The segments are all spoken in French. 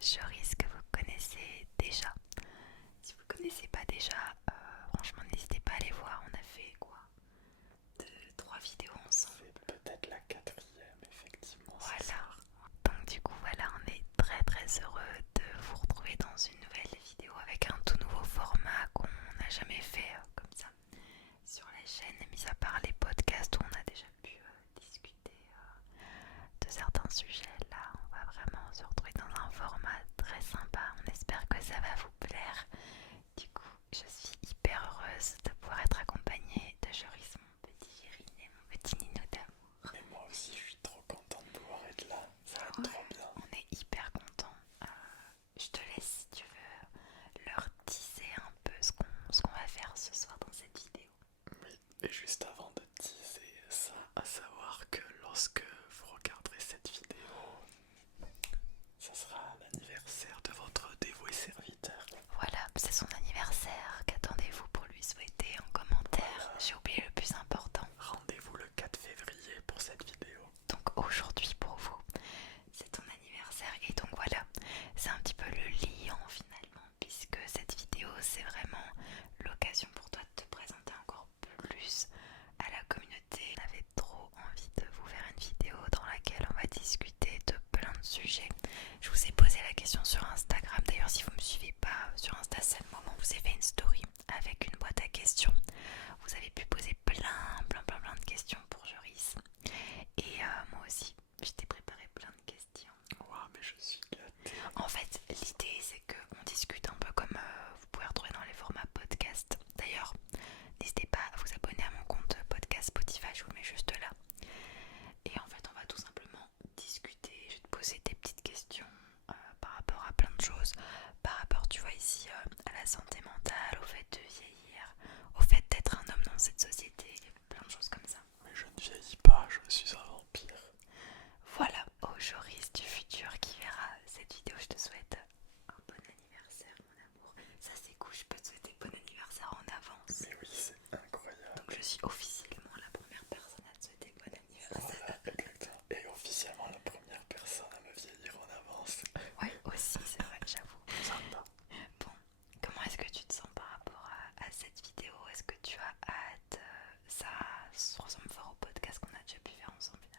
Joris que vous connaissez déjà. Si vous ne connaissez pas déjà, franchement n'hésitez pas à aller voir. On a fait quoi, 2, 3 vidéos ensemble. C'est peut-être la quatrième, effectivement, ce Voilà. soir. Donc du coup voilà, on est très très heureux de vous retrouver dans une nouvelle vidéo avec un tout nouveau format qu'on n'a jamais fait comme ça sur la chaîne, mis à part les podcasts où on a déjà pu discuter de certains sujets. Là, on va vraiment se retrouver dans un format très sympa. On espère que ça va vous plaire. Du coup, je suis hyper heureuse de pouvoir être accompagnée de Joris, mon petit Gérine et mon petit Nino d'amour. Et moi aussi, je suis trop content de pouvoir être là. Ça va être Ouais, trop bien. on est hyper contents. Je te laisse, si tu veux, leur teaser un peu ce qu'on va faire ce soir dans cette vidéo. Oui, et juste avant de teaser ça, à savoir que lorsque vous regarderez cette vidéo, ça sera l'anniversaire de votre dévoué serviteur. Voilà, c'est son anniversaire. Qu'attendez-vous pour lui souhaiter en commentaire? Voilà. J'ai oublié le plus important. Rendez-vous le 4 février pour cette vidéo. Donc aujourd'hui pour vous, c'est ton anniversaire. Et donc voilà, c'est un petit peu le liant finalement, puisque cette vidéo c'est vraiment l'occasion pour toi de te présenter encore plus à la communauté. J'avais trop envie de vous faire une vidéo dans laquelle on va discuter de plein de sujets. Je vous ai posé la question sur Instagram. D'ailleurs, si vous ne me suivez pas sur Insta, c'est le moment où vous avez fait une story avec une boîte à questions. Vous avez pu poser plein de questions pour Joris. Et moi aussi, je t'ai préparé plein de questions. Ouah, mais je suis gâté. En fait, l'idée c'est qu'on discute un peu comme vous pouvez retrouver dans les formats podcast. D'ailleurs, n'hésitez pas à vous abonner à mon compte podcast Spotify, je vous le mets juste là. Et en fait, on va tout simplement discuter. Je vais te poser des petites questions par rapport à plein de choses. Par rapport, tu vois ici, à la santé mentale, au fait de vieillir, au fait d'être un homme dans cette société, et plein de choses comme ça. Mais je ne vieillis pas, je suis un vampire. Voilà, au Joris du futur qui verra cette vidéo, je te souhaite un bon anniversaire, mon amour. Ça c'est cool, je peux te souhaiter bon anniversaire en avance. Mais oui, c'est incroyable. Donc je suis officiellement la première personne à te souhaiter bon anniversaire. Voilà, exactement. Et officiellement la première personne à me vieillir en avance. Ouais, aussi, c'est vrai, j'avoue. Sympa. Bon, comment est-ce que tu te sens par rapport à cette vidéo? Est-ce que tu as hâte? Ça ressemble fort au podcast qu'on a déjà pu faire ensemble finalement.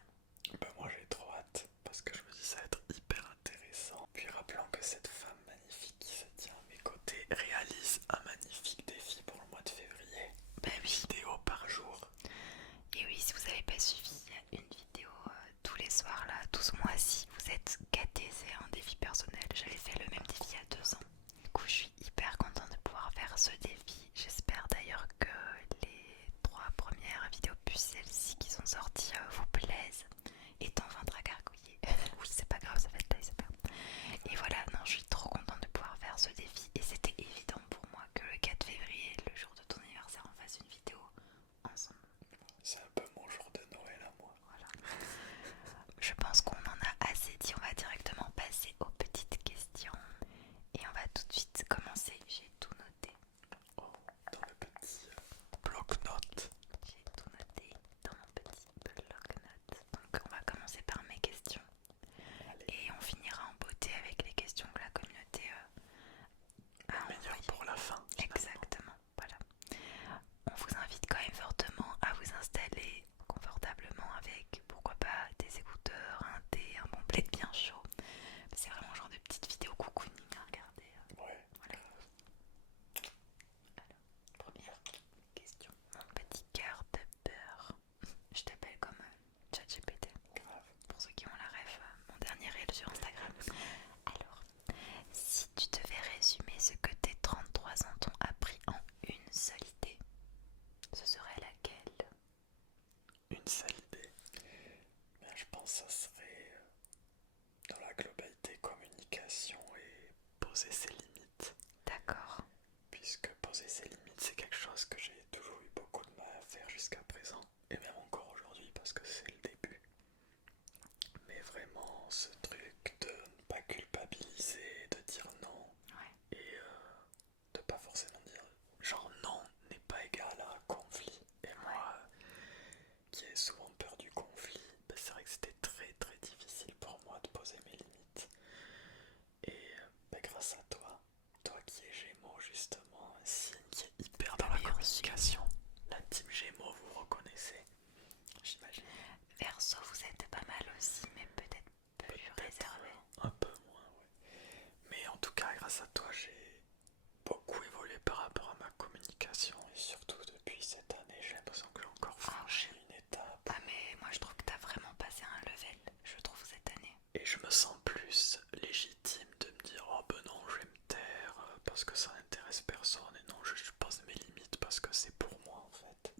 parce que ça n'intéresse personne et non, je pose mes limites parce que c'est pour moi en fait.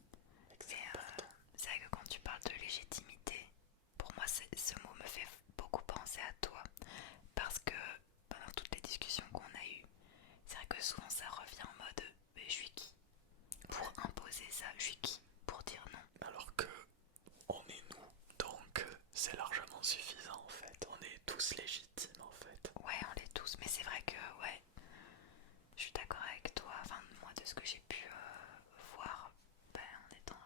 Et que c'est Mais important. c'est vrai que quand tu parles de légitimité, pour moi ce mot me fait beaucoup penser à toi. Parce que pendant toutes les discussions qu'on a eues, c'est vrai que souvent ça revient en mode mais je suis qui pour imposer ça, je suis qui pour dire non. Alors que on est nous, donc c'est largement suffisant en fait. On est tous légitimes en fait. Ouais, on l'est tous, mais c'est vrai que ouais, je suis d'accord avec toi. Enfin, moi de ce que j'ai pu voir, ben, en étant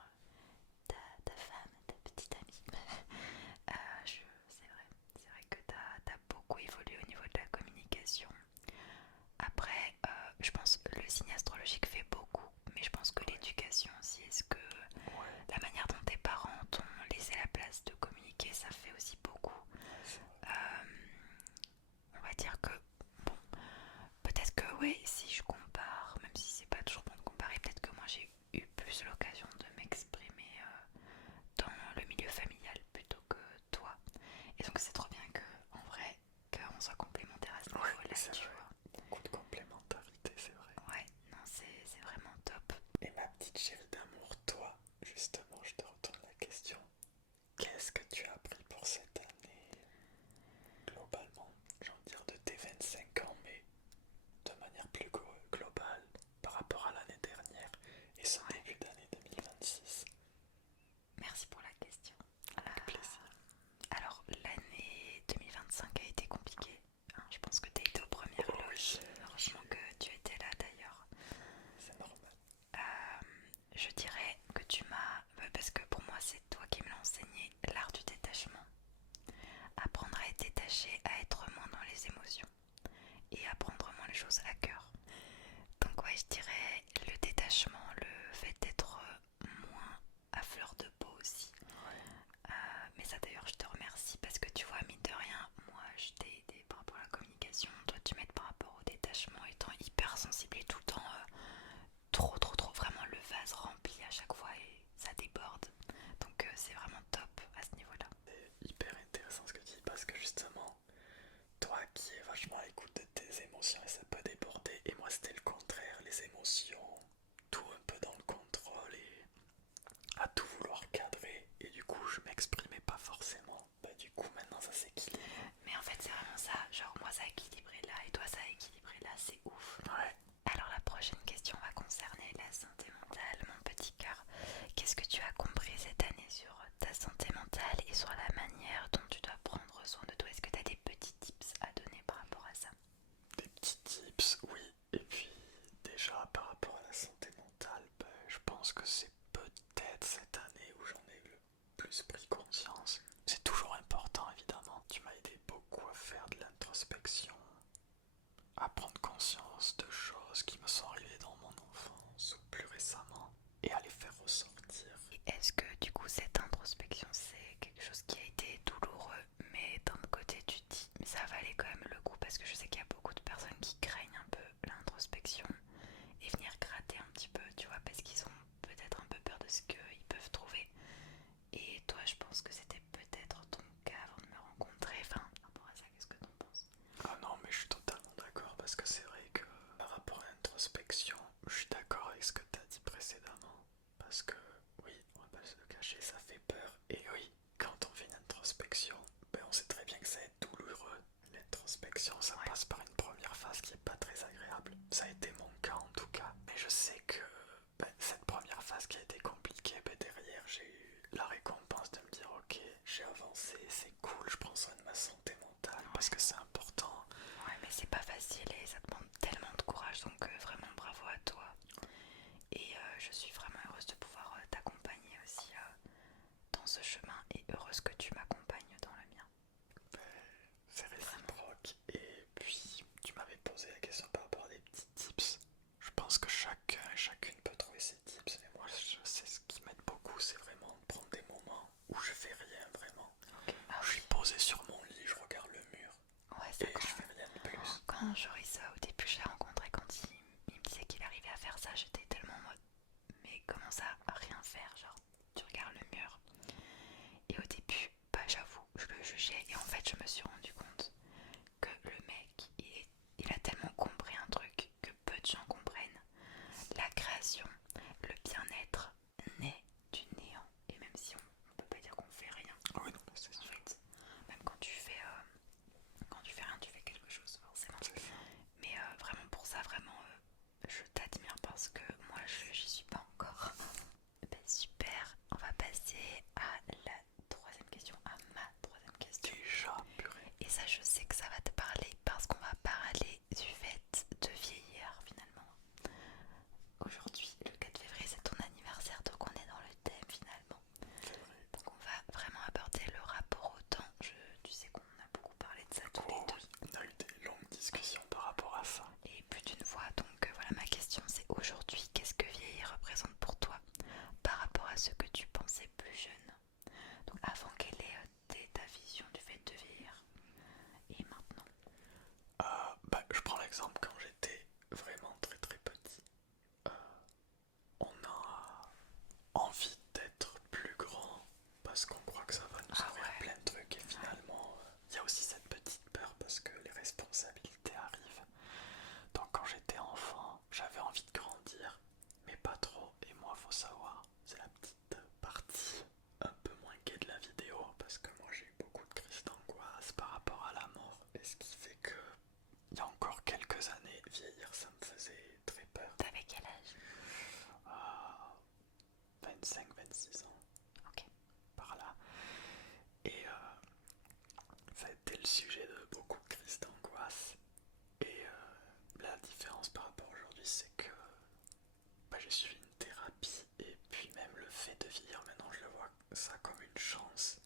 ta femme, ta petite amie, c'est vrai que t'as beaucoup évolué au niveau de la communication. Après, je pense que le signe astrologique fait beaucoup, mais je pense que l'éducation aussi, est-ce que Ouais, la manière dont tes parents t'ont laissé la place de communiquer, ça fait aussi beaucoup. c'est vrai. On va dire que, bon, peut-être que oui, si je compare, même si c'est pas toujours bon de comparer, peut-être que moi j'ai eu plus l'occasion de m'exprimer dans le milieu familial plutôt que toi. Et donc c'est trop bien que, en vrai, qu'on soit complémentaires à ce Ouais, niveau-là, c'est tu vrai. vois. Beaucoup de complémentarité, c'est vrai. Ouais, non, c'est vraiment top. Et ma petite chérie d'amour, toi, justement, je te retourne la question. Qu'est-ce que tu as appris pour cette année globalement? J'ai envie de dire de tes 25 ans, mais de manière plus globale par rapport à l'année dernière et ce Ouais, début d'année 2026. merci pour la question. Avec plaisir. Alors, l'année 2025 a été compliquée, hein. Je pense que tu as été aux premières Oh oui, loges. Heureusement que tu étais là d'ailleurs. c'est normal. Je dirais que tu m'as... Parce que pour moi, c'est toi qui me l'as enseigné, l'art du détachement. Apprendre à être détaché, à être moins dans les émotions et à prendre moins les choses à cœur. Donc ouais, je dirais le détachement, le fait d'être moins à fleur de peau aussi. Mais ça d'ailleurs, je te remercie parce que tu vois, mine de rien, moi je t'ai aidé par rapport à la communication, toi tu m'aides par rapport au détachement, étant hyper sensible et tout le temps trop, vraiment le vase rempli à chaque fois et ça déborde. Donc c'est vraiment top à ce niveau-là. C'est hyper intéressant ce que tu dis parce que justement, toi qui es vachement à l'écoute de tes émotions et ça peut déborder, et moi c'était le contraire, les émotions, tout un peu dans le contrôle et à tout vouloir cadrer, et du coup je m'exprimais pas forcément. Bah du coup maintenant ça s'équilibre. Mais en fait c'est vraiment ça, genre moi ça a équilibré là et toi ça a équilibré là, c'est ouf. Ouais. Alors la prochaine question va concerner la santé mentale, mon petit cœur. Qu'est-ce que tu as compris cette année sur ta santé mentale et sur la manière dont tu dois prendre soin de toi? Est-ce que tu as des petits tips à donner par rapport à ça? Des petits tips, oui. Et puis déjà par rapport à la santé mentale, bah, je pense que c'est peut-être cette année où j'en ai le plus pris conscience. C'est toujours important évidemment. Tu m'as aidé beaucoup à faire de l'introspection, à prendre conscience de choses qui me sont arrivées dans mon enfance ou plus récemment et à les faire ressortir. Et est-ce que du coup cette introspection c'est quelque chose qui a été douloureux, mais d'un autre côté tu te dis mais ça valait quand même le coup parce que je sais qu'il y a beaucoup de personnes qui craignent un peu l'introspection et venir gratter un petit peu, tu vois, parce qu'ils ont peut-être un peu peur de ce qu'ils peuvent trouver. Et toi, je pense que c'était peut-être ton cas avant de me rencontrer. Enfin, par rapport à ça, qu'est-ce que t'en penses? Ah non, mais je suis totalement d'accord parce que c'est vrai que par rapport à l'introspection, je suis d'accord avec ce que tu as dit précédemment. Parce que oui, on va pas se le cacher, ça fait peur. Et oui, quand on fait une introspection, ben on sait très bien que ça va être douloureux. L'introspection, ça passe par une première phase qui est pas très agréable. Ça a été mon cas en tout cas. Mais je sais que ben, cette première phase qui a été compliquée, ben, derrière j'ai eu la récompense de me dire ok, j'ai avancé, c'est cool, je prends soin de ma santé mentale parce que c'est important. Ouais, mais c'est pas facile et ça demande le sujet de beaucoup de crises d'angoisse. Et la différence par rapport à aujourd'hui, c'est que j'ai suivi une thérapie et puis même le fait de vieillir maintenant, je le vois ça comme une chance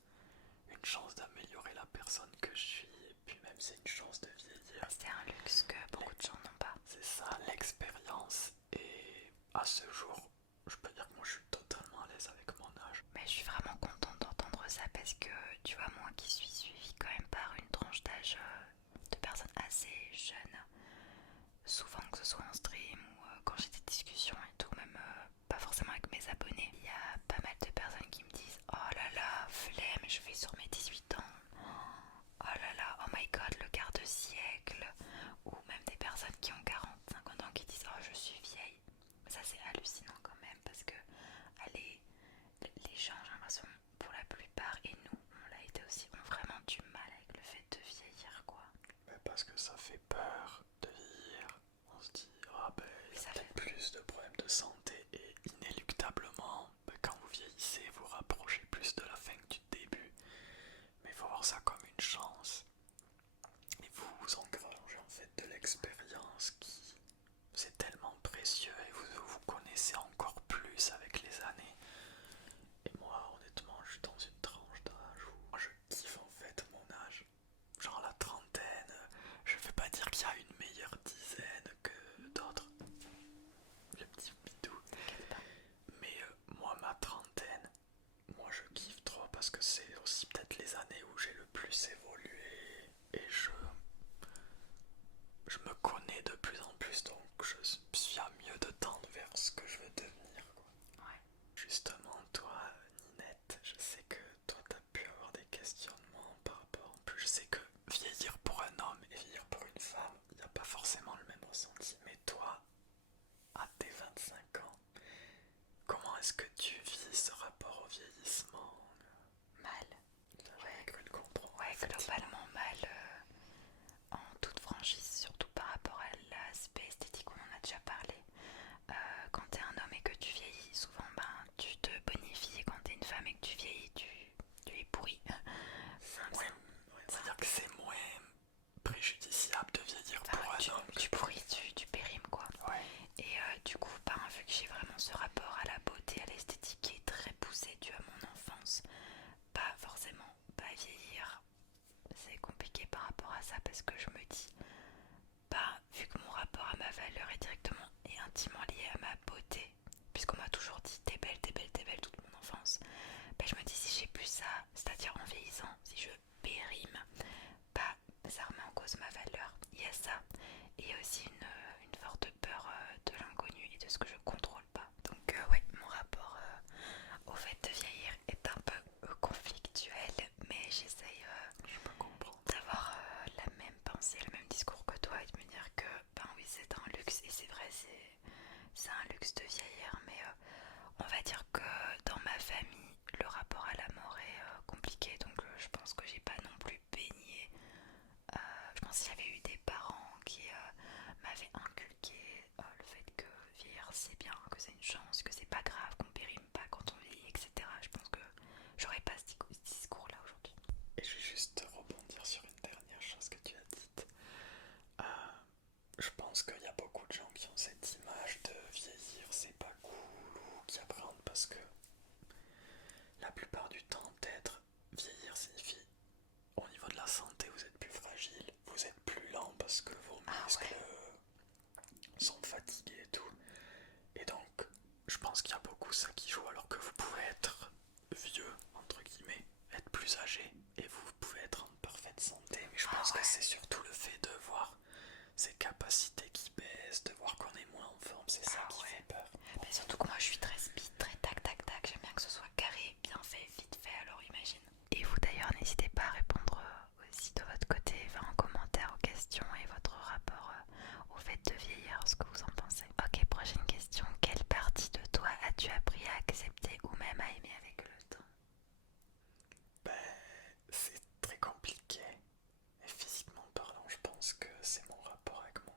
d'améliorer la personne que je suis et puis même c'est une chance de vieillir. C'est un luxe que beaucoup de gens n'ont pas. C'est ça, l'expérience. Et à ce jour, je peux dire que moi je suis totalement à l'aise avec mon âge. Mais je suis vraiment contente d'entendre ça parce que tu vois, moi qui suis suivie quand même par une tranche d'âge de personnes assez jeunes, souvent que ce soit en stream ou quand j'ai des discussions et tout, même pas forcément avec mes abonnés, il y a pas mal de personnes qui me disent oh là là, flemme, je vais sur mes 18 ans, oh là là, oh my god, le quart de siècle, ou même des personnes qui ont 40, 50 ans qui disent oh je suis vieille. Ça c'est hallucinant quand même parce que allez, les gens, j'ai l'impression, pour la plupart, et nous, on l'a été aussi, ont vraiment du mal avec le fait de vieillir, quoi. Mais parce que ça fait peur de vieillir. On se dit, ah ben, il y a peut-être plus de problèmes de santé et inéluctablement, quand vous vieillissez, vous rapprochez plus de la fin que du début. Mais il faut voir ça comme une chance. Et vous engrangez en fait de l'expérience qui, c'est tellement précieux et vous connaissez encore plus avec les années. Et moi, honnêtement, je suis dans une tranche d'âge où je kiffe en fait mon âge. Genre la trentaine, je vais pas dire qu'il y a une meilleure dizaine que d'autres. Le petit bidou. Mais moi, ma trentaine, moi je kiffe trop parce que c'est aussi peut-être les années où j'ai le plus évolué et je me connais de plus en plus, donc je suis à mieux de tendre vers ce que je veux devenir, quoi. Ouais. Justement, toi, Ninette, je sais que toi t'as pu avoir des questionnements par rapport. En plus, je sais que vieillir pour un homme et vieillir pour une femme, il n'y a pas forcément le même ressenti. Mais toi, à tes 25 ans, comment est-ce que tu vis ce rapport au vieillissement? Mal. J'aurais cru le comprendre. Ouais, globalement mal, en toute franchise, surtout par rapport à l'aspect esthétique, on en a déjà parlé. Quand t'es un homme et que tu vieillis, souvent tu te bonifies, et quand t'es une femme et que tu vieillis, tu es pourri. C'est-à-dire que c'est moins préjudiciable de vieillir pour un homme. Tu pourris, tu périmes quoi. Ouais. Et du coup, vu que j'ai vraiment ce rapport à la beauté, à l'esthétique qui est très poussé dû à mon enfance, pas forcément pas vieillir, c'est compliqué par rapport à ça parce que je me dis, vu que mon rapport à ma valeur est directement et intimement lié à ma beauté, puisqu'on m'a toujours dit t'es belle, t'es belle, t'es belle toute mon enfance, je me dis si j'ai plus ça, c'est-à-dire en vieillissant, si je périme, ça remet en cause ma valeur. Il y a ça, et il y a aussi une forte peur de l'inconnu et de ce que je contrôle pas. Donc ouais, mon rapport au fait de vieillir est un peu conflictuel, mais j'essaye d'avoir la même pensée, le même discours que toi et de me dire que oui c'est un luxe et c'est vrai c'est un luxe de vieillir, mais on va dire que dans ma famille le rapport à la mort est compliqué, donc je pense que j'ai pas non plus baigné. Je pense que j'avais eu des parents qui m'avaient inculqué le fait que vieillir c'est bien, que c'est une chance, que c'est pas grave, qu'on périme pas quand on vieillit, etc. Je pense que j'aurais pas ce discours là aujourd'hui. Et je vais juste rebondir sur une dernière chose que tu as dite. Je pense qu'il y a beaucoup de gens qui ont cette image de vieillir, c'est pas cool, ou qui appréhendent parce que la plupart du temps, peut-être, vieillir signifie au niveau de la santé, vous êtes plus fragile, vous êtes plus lent parce que vos muscles sont fatigués et tout. Et donc, je pense qu'il y a beaucoup ça qui joue, alors que vous pouvez être vieux, entre guillemets, être plus âgé, et vous pouvez être en parfaite santé. Mais je pense que c'est surtout le fait de voir ses capacités qui baissent, de voir qu'on est moins en forme, c'est ça qui fait peur. Mais surtout que moi je suis très speed, très tac tac tac, j'aime bien que ce soit carré, bien fait, vite fait, alors imagine. Et vous d'ailleurs n'hésitez pas à répondre aussi de votre côté, en commentaire aux questions et votre rapport au fait de vieillir, ce que vous en pensez. Ok, prochaine question, quelle partie de toi as-tu appris à accepter ou même à aimer avec le temps? C'est très compliqué. Et physiquement parlant, je pense que c'est mon rapport avec mon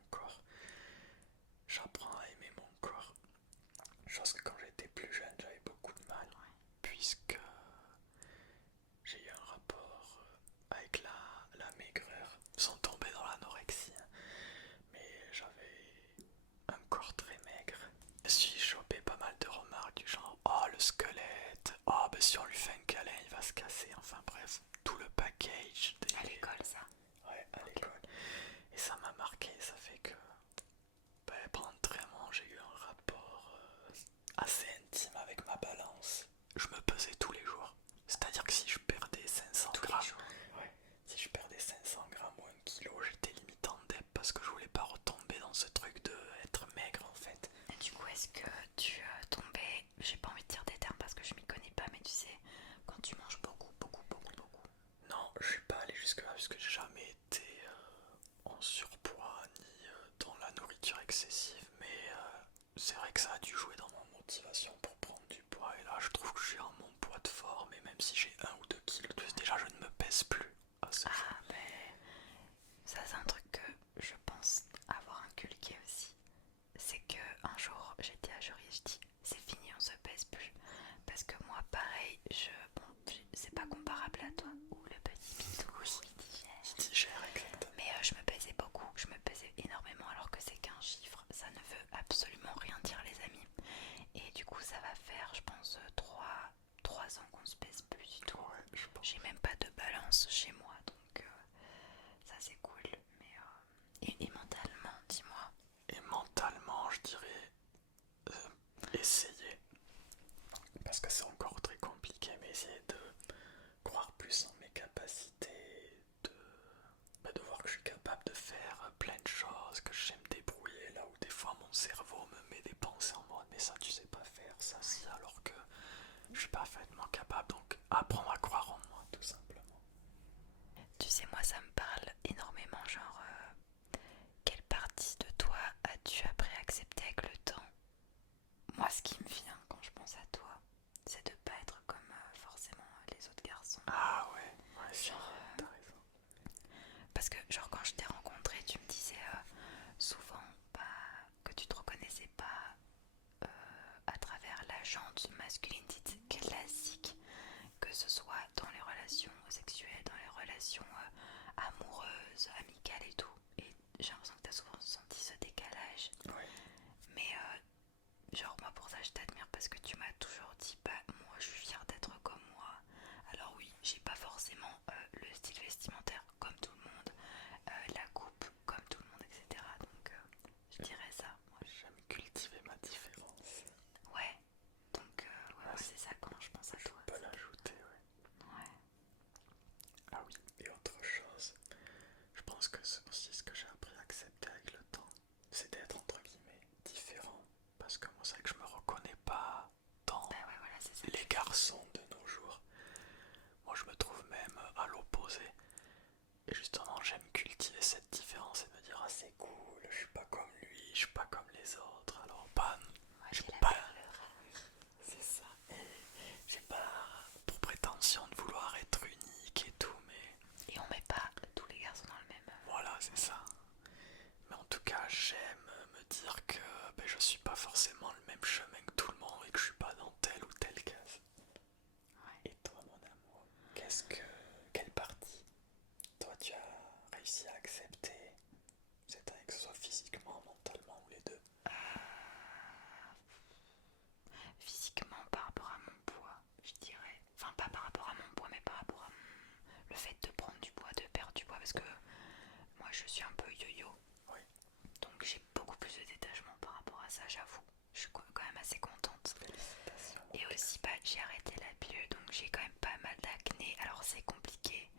dans ce truc de être maigre en fait. Et du coup, est-ce que tu tombais, j'ai pas envie de dire des termes parce que je m'y connais pas, mais tu sais, quand tu manges beaucoup, beaucoup, beaucoup, beaucoup. Non, je suis pas allé jusque-là parce que j'ai jamais été en surpoids ni dans la nourriture excessive, mais c'est vrai que ça a dû jouer dans ma motivation pour prendre du poids. Et là, je trouve que je suis en mon poids de forme, et même si j'ai 1 ou 2 kilos, déjà je ne me pèse plus à ce jour. Ah, ben, ça, c'est un truc que je pense avoir inculqué aussi. C'est que un jour, j'étais à Jory et je dis, c'est fini, on se pèse plus. Parce que moi, pareil, bon, c'est pas comparable à toi, ou le petit bidou, Oui, il digère. il digère exactement. Mais je me pesais beaucoup, je me pesais énormément alors que c'est qu'un chiffre, ça ne veut absolument rien dire les amis. Et du coup ça va faire je pense 3 ans qu'on se pèse plus du tout. Ouais, je pense. J'ai même pas de balance chez moi donc ça c'est cool. Mais et mentalement dis-moi. Et mentalement, je dirais essayer, parce que c'est encore très compliqué, mais essayer de croire plus en mes capacités, de voir que je suis capable de faire plein de choses, que je sais me débrouiller là où des fois mon cerveau me met des pensées en mode mais ça tu sais pas faire, ça si, alors que je suis parfaitement capable, donc apprendre à croire en moi tout simplement. Tu sais moi ça me parle énormément genre quelle partie de toi as-tu appris à accepter avec le temps? Moi ce qui me vient quand je pense à toi c'est de pas être comme forcément les autres garçons. Ah ouais, ouais, si, Genre t'as raison. parce que genre quand je t'ai rencontré tu me disais souvent bah, que tu te reconnaissais pas à travers la jante masculine dite classique, que ce soit dans les relations sexuelles, dans les relations amoureuses, amicales et tout. Et j'ai l'impression que tu as souvent senti ce décalage. Ouais. Mais genre moi pour ça je t'admire parce que tu m'as toujours dit bah moi je suis fière d'être comme moi. Alors oui, j'ai pas forcément le style vestimentaire comme tout le monde, la coupe comme tout le monde, etc. Donc je dirais ça. Moi. J'aime cultiver ma différence. Ouais, donc ouais, Ah, moi, c'est ça quand je pense à je toi. peux l'ajouter, ouais. Ouais. Ah oui, et autre chose, je pense que c'est aussi ce que j'ai appris à accepter avec le temps, c'est d'être entre guillemets différent. Parce que moi, c'est vrai que je me reconnais pas dans Bah ouais, voilà, c'est ça. les garçons de nos jours. Moi, je me trouve même à l'opposé. Et justement, j'aime cultiver cette différence et me dire, ah, c'est cool, je suis pas comme lui, je suis pas comme les autres. Alors, pas. Moi J'ai j'ai la pas. perle rare. C'est ça. Et j'ai pas pour prétention de vouloir être unique et tout, mais Et on met pas tous les garçons dans le même. voilà, c'est ça. Mais en tout cas, j'aime me dire que ben, je suis pas forcément le même chemin que tout le monde et que je suis pas dans telle ou telle case. Ouais. Et toi, mon amour, quelle partie, toi, tu as réussi à accepter, c'est-à-dire que ce soit physiquement, mentalement ou les deux? Physiquement par rapport à mon poids, je dirais. Enfin pas par rapport à mon poids, mais par rapport à le fait de prendre du poids, de perdre du poids, parce que moi je suis un peu yo-yo. Oui. Donc j'ai beaucoup plus de détachement par rapport à ça, j'avoue. Je suis quand même assez contente. Félicitations. Et aussi bah, j'ai arrêté la pilule, donc j'ai quand même pas mal d'acné. Alors c'est compliqué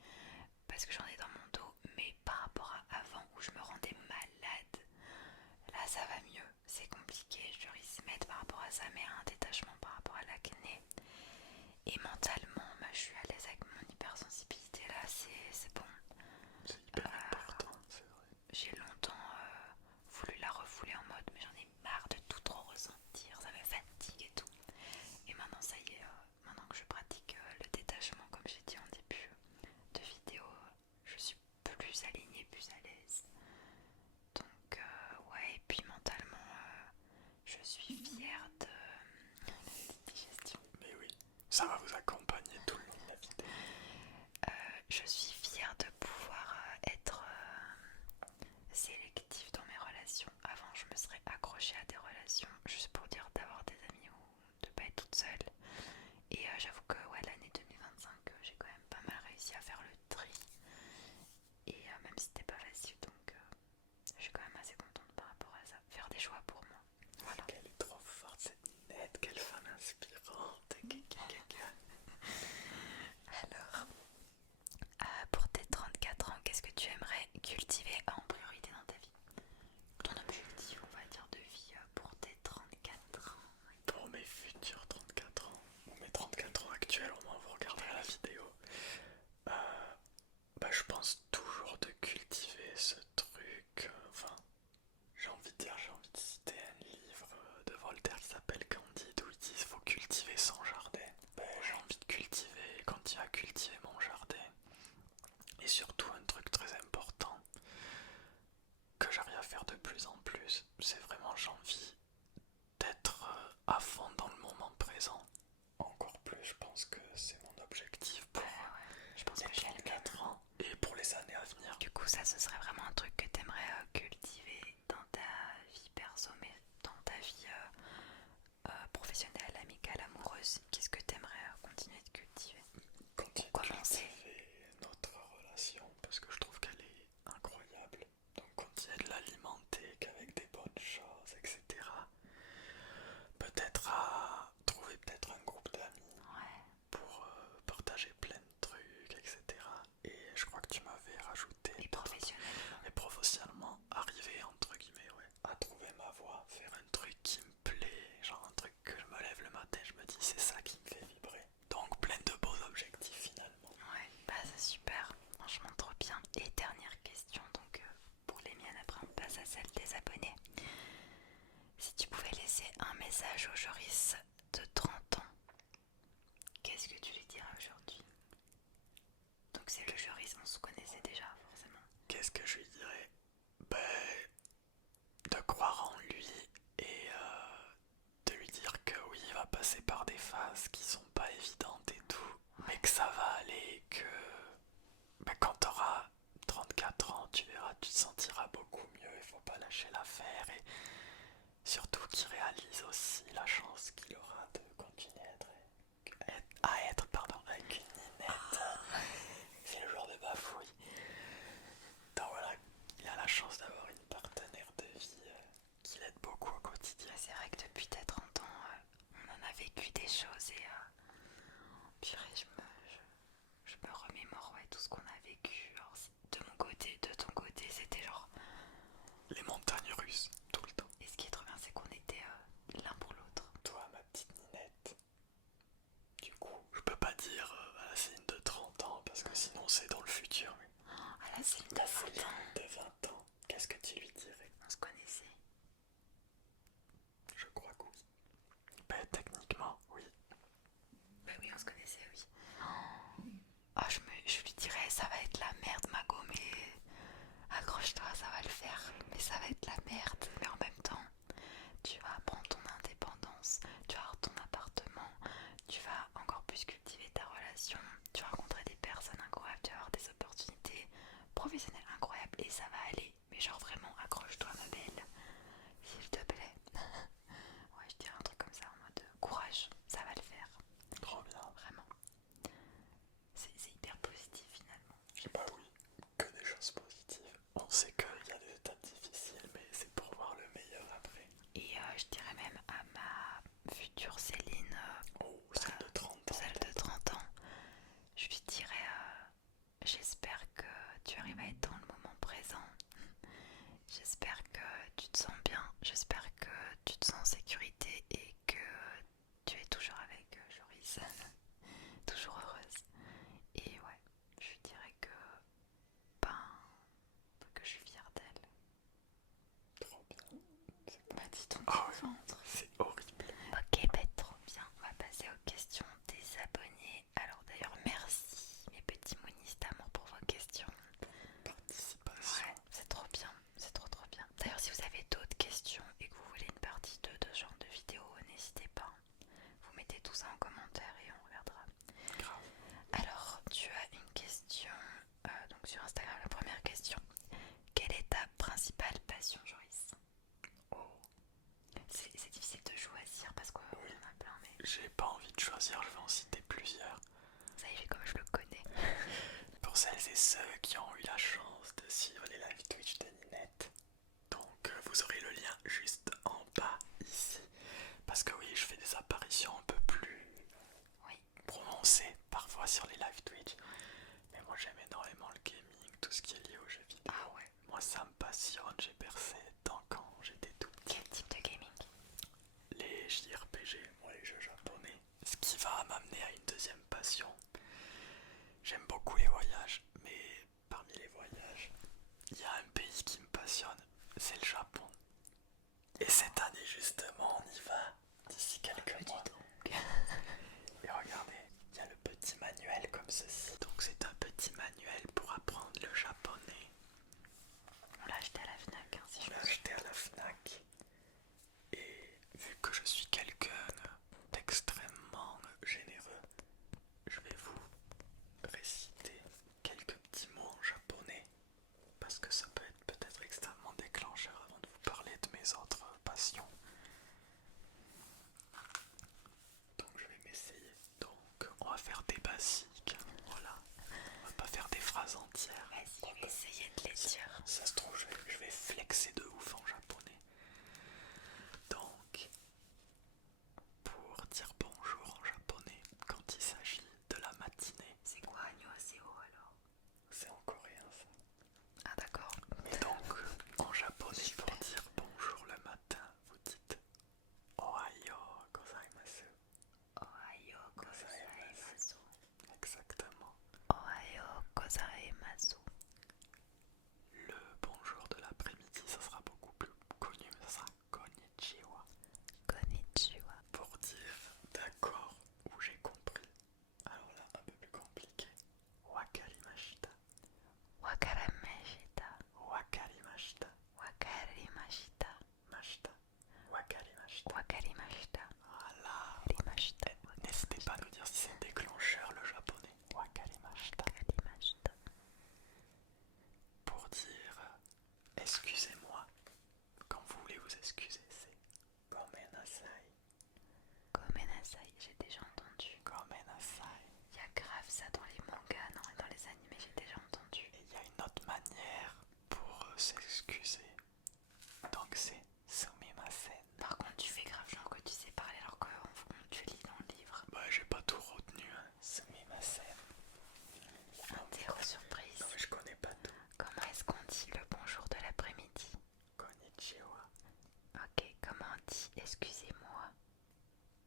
parce que j'en ai dans mon dos, mais par rapport à avant où je me rendais malade, là ça va mieux. C'est compliqué, je dois y mettre par rapport à ça, mais un détachement par rapport à l'acné. Et mentalement, bah, je suis à l'aise avec mon hypersensibilité là, c'est bon. C'est hyper important, c'est vrai. J'ai longtemps voulu la refouler en mode, mais j'en ai marre de tout trop ressentir, ça me fatigue et tout. Et maintenant, ça y est, maintenant que je pratique le détachement, comme j'ai dit en début de vidéo, je suis plus alignée, plus à l'aise. Donc, ouais, et puis mentalement, je suis fière de la digestion. Mais oui, ça va vous accompagner tout le long de la vidéo. Je suis fière de pouvoir être sélective dans mes relations. Avant, je me serais accrochée à des relations juste pour dire d'avoir des amis ou de pas être toute seule. Et j'avoue que ouais, l'année 2025, j'ai quand même pas mal réussi à faire le tri. Et même si c'était pas facile, donc je suis quand même assez contente par rapport à ça. Faire des choix pour moi. Voilà. Quelle est trop forte cette Ninette, quelle femme inspirante. Alors, pour tes 34 ans, qu'est-ce que tu aimerais cultiver en priorité dans ta vie? Ton objectif? plus en plus. C'est vraiment, j'ai envie d'être à fond dans le moment présent. Encore plus, je pense que c'est mon objectif pour Je pense les que j'ai le même. 34 ans et pour les années à venir. Du coup, ça, ce serait vraiment un truc que t'aimerais cultiver dans ta vie perso, mais dans ta vie professionnelle, amicale, amoureuse. Qu'est-ce que t'aimerais continuer de cultiver? Continuer de Commencer. cultiver notre relation parce que je trouve qu'elle est incroyable. Donc continuer de l'alimenter qu'avec des bonnes choses, etc. Peut-être à trouver peut-être un groupe d'amis Ouais. pour partager plein de trucs, etc. Et je crois que tu m'avais rajouté Et professionnellement. et professionnellement arriver entre guillemets ouais, à trouver ma voie, faire un truc qui me plaît, genre un truc que je me lève le matin, je me dis c'est ça qui me fait vibrer. Donc plein de beaux objectifs finalement. Ouais, bah c'est super, franchement trop bien. Et dernière question, donc pour les miennes, après on passe à celle des abonnés. Si tu pouvais laisser un message au Joris de 30 ans, qu'est-ce que tu lui dirais aujourd'hui? Donc c'est le Joris, on se connaissait déjà forcément. Qu'est-ce que je lui dirais? Ben, de croire en lui et de lui dire que oui, il va passer par des phases qui sont pas évidentes et tout, mais que ça va aller, que ben, quand t'auras 34 ans, tu verras, tu te sentiras beaucoup mieux, il faut pas lâcher l'affaire et surtout qu'il réalise aussi la chance qu'il aura de continuer à être pardon, avec une ninette. C'est le genre de bafouille. Donc voilà, il a la chance d'avoir une partenaire de vie qui l'aide beaucoup au quotidien. C'est vrai que depuis tes 30 ans, on en a vécu des choses et purée, je me remémore ouais, tout ce qu'on a vécu. Alors, de mon côté, de ton côté, c'était genre. Les montagnes russes, tout le temps. Et ce qui est trop bien, c'est qu'on était l'un pour l'autre. Toi, ma petite ninette. Du coup, je peux pas dire voilà, c'est une de 30 ans parce que sinon c'est dans le futur. Mais Ah là, c'est une de ta 20 Céline ans. de 20 ans, qu'est-ce que tu lui dirais? On se connaissait. Je crois que oui. Ben, techniquement, oui. Bah oui, on se connaissait, oui. Ah, je lui dirais, ça va être la merde, Mago, mais accroche-toi, ça va le faire. Mais ça va être la merde. Mais en même temps, tu vas prendre ton indépendance, tu vas avoir ton appartement, tu vas encore plus cultiver ta relation, tu vas rencontrer des personnes incroyables, tu vas avoir des opportunités professionnelles incroyables et ça va aller. Mais genre vraiment, accroche-toi, ma belle, s'il te plaît. Ouais, je dirais un truc comme ça en mode courage, ça va le faire. Trop bien. Vraiment. C'est hyper positif finalement. Bah oui, que des choses positives. On sait qu'il y a des étapes difficiles, mais c'est pour voir le meilleur après. Et je dirais même à ma future Céline, Oh, celle de 30 ans. celle de 30 ans, je lui dirais j'espère que tu arrives à être dans le moment présent. J'espère que tu te sens bien. J'espère que tu te sens en sécurité et que tu es toujours avec Joris. Toujours heureuse. Et ouais, je lui dirais ben, que je suis fière d'elle. Trop bien. Bah dis ton Ah petit ouais, ventre. c'est horrible. Ok, bah trop bien. On va passer aux questions des abonnés. Alors d'ailleurs, merci mes petits monistes d'amour pour vos questions. Participation. Ouais, c'est trop bien. C'est trop bien. D'ailleurs, si vous avez d'autres questions et que vous voulez une partie 2 de ce genre de vidéo, n'hésitez pas. Vous mettez tout ça en commentaire et on regardera. Grave. Alors, tu as une question donc sur Instagram. La première question. Quelle est ta principale passion, Joris? Oh. C'est difficile de choisir parce qu'on Oui. en a plein, mais J'ai pas envie de choisir, je vais en citer plusieurs. ça y est, comme je le connais. Pour celles et ceux qui ont eu la chance de suivre les live Twitch de Ninette, donc vous aurez le lien juste en bas ici. Parce que oui, je fais des apparitions un peu plus Oui. prononcées parfois sur les live Twitch. Mais moi j'aime énormément le gaming, tout ce qui est lié aux jeux vidéo. Ah ouais. Moi ça me passionne, j'ai bercé dedans quand j'étais tout petit. Quel type de gaming? Les JRPG, moi les jeux japonais. Ce qui va m'amener à une deuxième passion. J'aime beaucoup les voyages, mais parmi les voyages, il y a un pays qui me passionne, c'est le Japon. Et cette année justement, on y va, d'ici quelques mois. Et regardez, il y a le petit manuel comme ceci. Donc c'est un petit manuel pour apprendre le japonais. m'excuser. Donc c'est sumimasen. Par contre, tu fais grave genre que tu sais parler alors que tu lis dans le livre. Bah j'ai pas tout retenu, hein. Sumimasen. Interro surprise. Non mais je connais pas tout. Comment est-ce qu'on dit le bonjour de l'après-midi? Konnichiwa. Ok, comment on dit excusez-moi?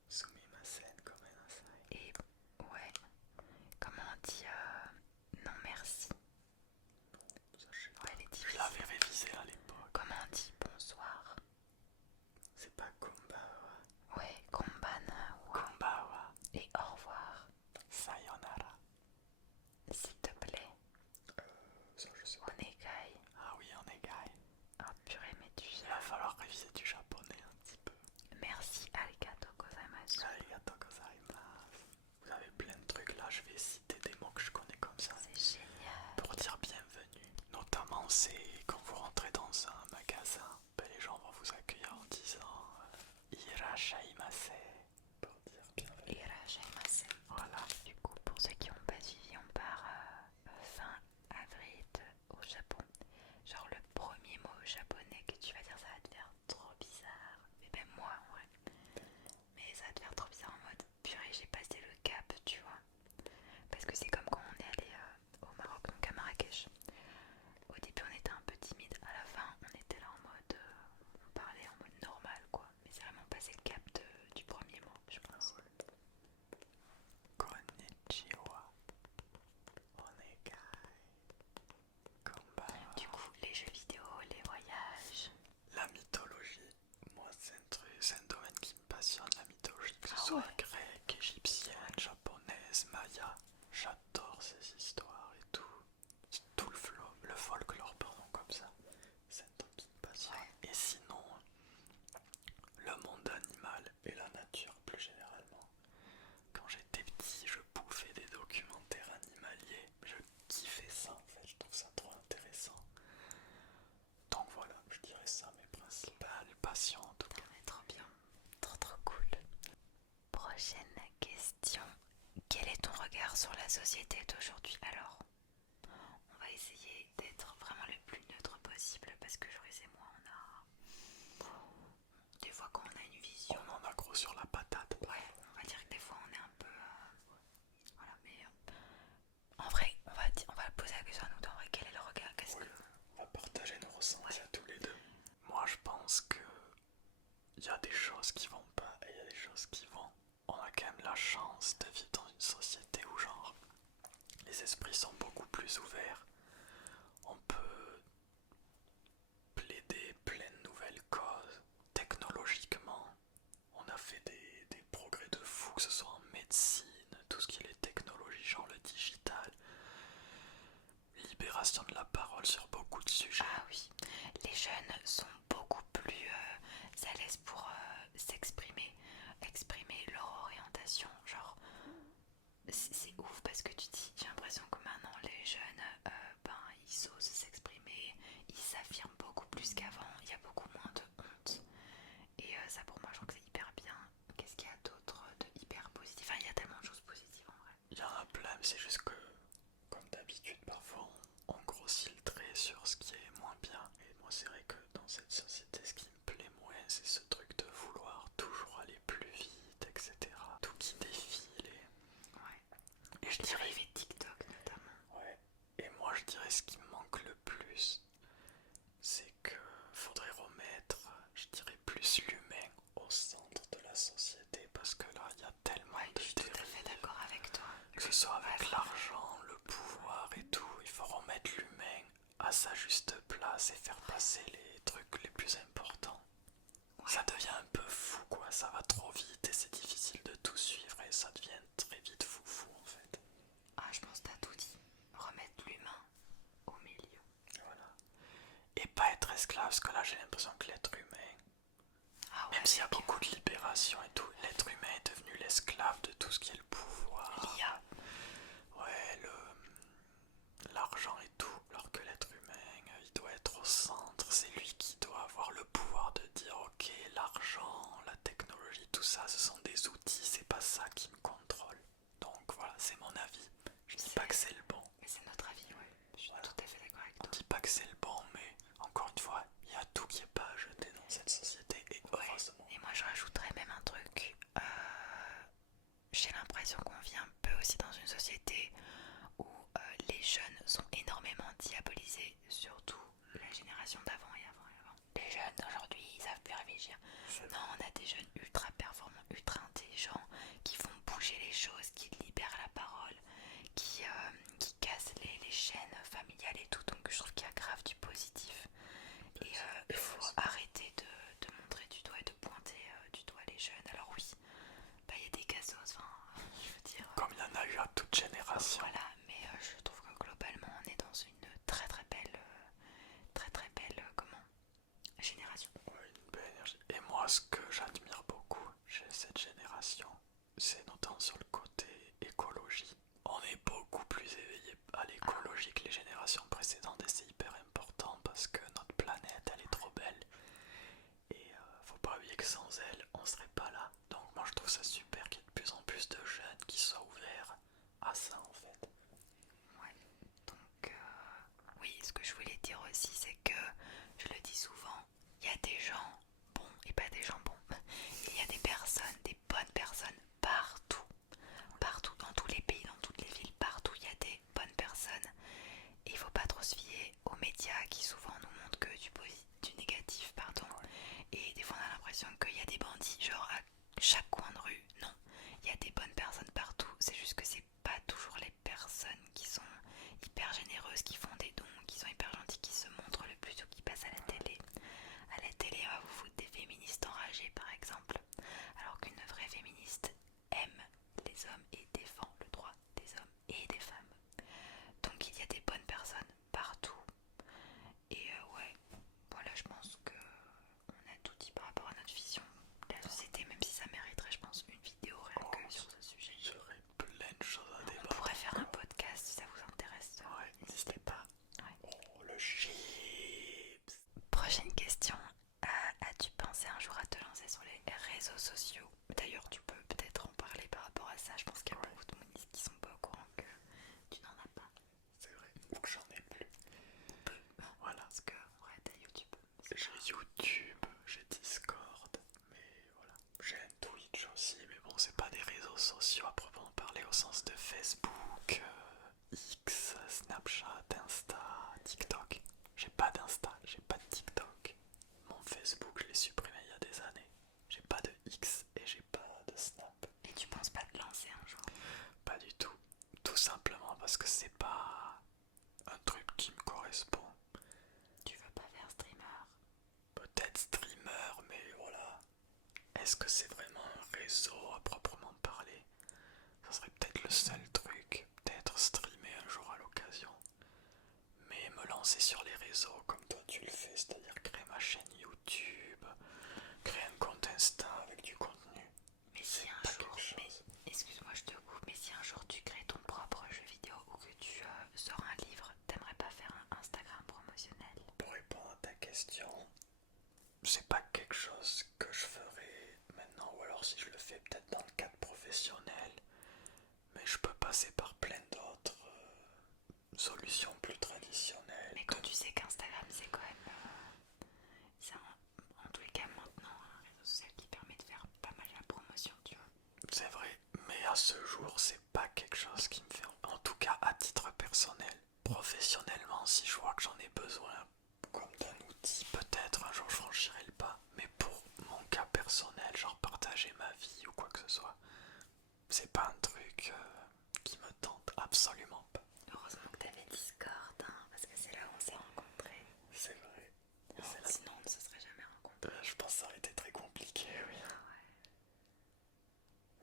Sumimasen gomenasai. Et ouais, comment on dit non merci? Ça, je sais pas. Ouais, elle est Je difficile. l'avais révisé à l'époque. Comment on dit bonsoir? C'est pas konbawa. Ouais, konbanwa. Konbawa. Et au revoir, Sayonara. s'il te plaît. Ça je sais pas. Onegai. Ah oui, onegai. Ah purée, mais tu Il va falloir réviser du japonais un petit peu. Merci, arigato gozaimasu. Arigato gozaimasu. Vous avez plein de trucs là, je vais citer des mots que je connais comme ça. C'est génial. Pour dire bienvenue. Notamment c'est quand vous rentrez dans un magasin, ben, les gens vont vous accueillir en disant Irashaimase. Pour dire bienvenue. Irashaimase. Voilà. Du coup, pour ceux qui n'ont pas suivi, on part fin avril au Japon. Genre le premier mot japonais que tu vas dire, ça va te faire trop bizarre. Mais ben moi en vrai. Mais ça va te faire trop bizarre en mode purée, j'ai passé le cap, tu vois. Parce que c'est comme quand on est allé au Maroc, donc à Marrakech. Au début on était un peu timide, à la fin on était là en mode on parlait en mode normal quoi. Mais c'est vraiment passé le cap du premier mot, je pense. Konnichiwa. Onegai. Konbawa. Du coup, les jeux vidéo, les voyages. La mythologie, moi c'est un domaine qui me passionne, la mythologie, que ce Ah soit ouais. grecque, égyptienne, japonaise, maya, j'adore ces histoires et tout. Tout le folklore, pardon, comme ça, c'est un truc qui me passionne. Ouais. Et sinon, le monde animal et la nature plus généralement. Quand j'étais petit, je bouffais des documentaires animaliers, je kiffais ça en fait, je trouve ça trop intéressant. Donc voilà, je dirais ça mes principales passions en tout cas. On est trop bien. Trop trop cool. Prochaine question. Quel est ton regard sur la société d'aujourd'hui? Alors, on va essayer d'être vraiment le plus neutre possible parce que Joris et moi, on a... Des fois quand on a une vision... On en a gros sur la patate. Ouais, on va dire que des fois on est un peu... Voilà, mais... en vrai, on va poser la question à nous. En vrai, quel est le regard? Qu'est-ce Oui, que... on va partager nos ressentis Ouais. à tous les deux. Moi je pense que il y a des choses qui vont pas et il y a des choses qui vont. On a quand même la chance de vivre dans une société où genre les esprits sont beaucoup plus ouverts. On peut plaider plein de nouvelles causes. Technologiquement, on a fait des progrès de fou, que ce soit en médecine, tout ce qui est technologie, genre le digital. Libération de la parole sur beaucoup de sujets. Ah oui, les jeunes sont beaucoup plus à l'aise pour s'exprimer, exprimer leur orientation. Genre, c'est ouf parce que tu dis, j'ai l'impression que maintenant les jeunes, ben, ils osent s'exprimer, ils s'affirment beaucoup plus qu'avant, il y a beaucoup moins de honte. Et ça pour moi, je trouve que c'est hyper bien. Qu'est-ce qu'il y a d'autre de hyper positif? Enfin, il y a tellement de choses positives en vrai. Il y en a plein, mais c'est juste que, comme d'habitude, parfois on grossit le trait sur ce qui est moins bien. Et moi, c'est vrai que dans cette société, ce qui me plaît moins, c'est ce truc de vouloir toujours aller plus vite, etc. Tout qui défile. Ouais. Et je Les dirais. arrivées TikTok notamment. Ouais. Et moi, je dirais ce qui me manque le plus, c'est que faudrait remettre, je dirais, plus l'humain au centre de la société. Parce que là, il y a tellement Ouais, de je suis tout à dérives. fait d'accord avec toi. Que ce soit avec l'argent, le pouvoir et tout, il faut remettre l'humain à sa juste place et faire passer les trucs les plus importants. Ouais. Ça devient un peu fou quoi, ça va trop vite et c'est difficile de tout suivre et ça devient très vite foufou en fait. Ah, je pense que t'as tout dit. Remettre l'humain au milieu. Voilà. Et pas être esclave, parce que là j'ai l'impression que l'être humain, Ah ouais, même s'il y a c'est beaucoup de libération et tout, l'être humain est devenu l'esclave de tout ce qui est le pouvoir. l'IA. Ouais, l'argent et tout, alors que l'être humain, il doit être au centre, c'est lui qui doit avoir le pouvoir de dire ok, l'argent, la technologie, tout ça, ce sont des outils, c'est pas ça qui me contrôle. Donc voilà, c'est mon avis. Je dis pas que c'est le bon. Mais c'est notre avis, ouais. Je suis Voilà. tout à fait d'accord avec On toi. dit pas que c'est le bon, mais encore une fois, l'impression qu'on vit un peu aussi dans une société où les jeunes sont énormément diabolisés, surtout la génération d'avant et avant et avant. Les jeunes d'aujourd'hui, ils savent plus réfléchir. Non, on a des jeunes ultra performants, ultra intelligents, qui font bouger les choses, qui libèrent la parole, qui cassent les chaînes familiales et tout. Donc je trouve qu'il y a grave du positif. Et il faut arrêter de montrer du doigt et de pointer du doigt les jeunes. Alors oui, bah il y a des cassos, enfin, je veux dire... Comme il y en a eu à toute génération. Voilà, mais je trouve que globalement on est dans une très belle, comment, génération. Ouais, une belle énergie. Et moi, ce que j'admire beaucoup chez cette génération, c'est notamment sur le côté écologie. On est beaucoup plus éveillé à l'écologie que les générations précédentes et c'est hyper important parce que notre planète, elle est trop belle. Et faut pas oublier que sans elle, on serait pas là. Donc moi, je trouve ça super qu'il y ait de plus en plus de jeunes qui soient ouverts à ça en fait. Ouais, donc oui, ce que je voulais dire aussi, c'est que, je le dis souvent, il y a des gens bons et pas des gens bons. Il y a des personnes, des bonnes personnes partout. Partout, dans tous les pays, dans toutes les villes, partout, il y a des bonnes personnes. Et il faut pas trop se fier aux médias qui souvent nous montrent que du négatif, pardon. Et des fois on a l'impression qu'il y a des bandits, genre à chaque coin de rue. Non, il y a des bonnes personnes partout. C'est juste que c'est pas toujours les personnes qui sont hyper généreuses, qui font des dons, qui sont hyper gentilles, qui se montrent le plus ou qui passent à la télé. À la télé, on va vous foutre des féministes enragées par exemple. Alors qu'une vraie féministe aime les hommes et défend le droit des hommes et des femmes. Donc il y a des bonnes personnes partout. Et ouais, voilà, je pense que on a tout dit par rapport à notre vision de la société, même si ça mériterait, je pense, une vidéo rien que sur ce sujet. J'aurais plein de choses à débattre. On pourrait faire un podcast si ça vous intéresse. Ouais, n'hésitez pas. Ouais. Oh, le chips. Prochaine question. As-tu pensé un jour à te lancer sur les réseaux sociaux? D'ailleurs, tu peux peut-être en parler par rapport à ça. Je pense qu'il y a beaucoup de monde qui sont pas au courant que tu n'en as pas. C'est vrai, ou que j'en ai plus. Voilà. Parce que, ouais, t'as YouTube. J'ai YouTube, j'ai Discord, mais voilà. J'ai un Twitch aussi, mais bon, c'est pas des réseaux sociaux à proprement parler au sens de Facebook, X, Snapchat, Insta, TikTok. J'ai pas d'Insta, j'ai pas de TikTok. Mon Facebook, je l'ai supprimé il y a des années. J'ai pas de X et j'ai pas de Snap. Et tu penses pas te lancer un jour? Pas du tout. Tout simplement parce que c'est pas un truc qui me correspond. Tu veux pas faire streamer? Peut-être streamer, mais voilà. Est-ce que c'est vraiment un réseau à proprement parler? Ça serait peut-être le seul truc. Peut-être streamer un jour à l'occasion. Mais me lancer sur les réseaux comme toi tu le fais, c'est-à-dire créer ma chaîne YouTube, créer un compte Insta avec du contenu. Mais si un jour, excuse-moi je te coupe, mais si un jour tu crées ton propre jeu vidéo ou que tu sors un livre, t'aimerais pas faire un Instagram promotionnel? Pour répondre à ta question, c'est pas quelque chose que je ferai maintenant, ou alors si je le fais peut-être dans le cadre professionnel, mais je peux passer par plein d'autres solutions plus traditionnelles. Mais quand tu sais qu'Instagram c'est quand même, en tous les cas maintenant un réseau social qui permet de faire pas mal la promotion, tu vois. C'est vrai, mais à ce jour, c'est pas quelque chose qui me fait, en tout cas à titre personnel. Professionnellement, si je vois que j'en ai besoin comme d'un outil, peut-être un jour je franchirai le pas. Mais pour mon cas personnel, genre partager ma vie ou quoi que ce soit, c'est pas un truc qui me tente absolument pas. Heureusement que t'avais Discord, hein, parce que c'est là où on s'est rencontrés. C'est vrai. Sinon on ne se serait jamais rencontrés. Je pense que ça aurait été très compliqué, oui. Ah ouais.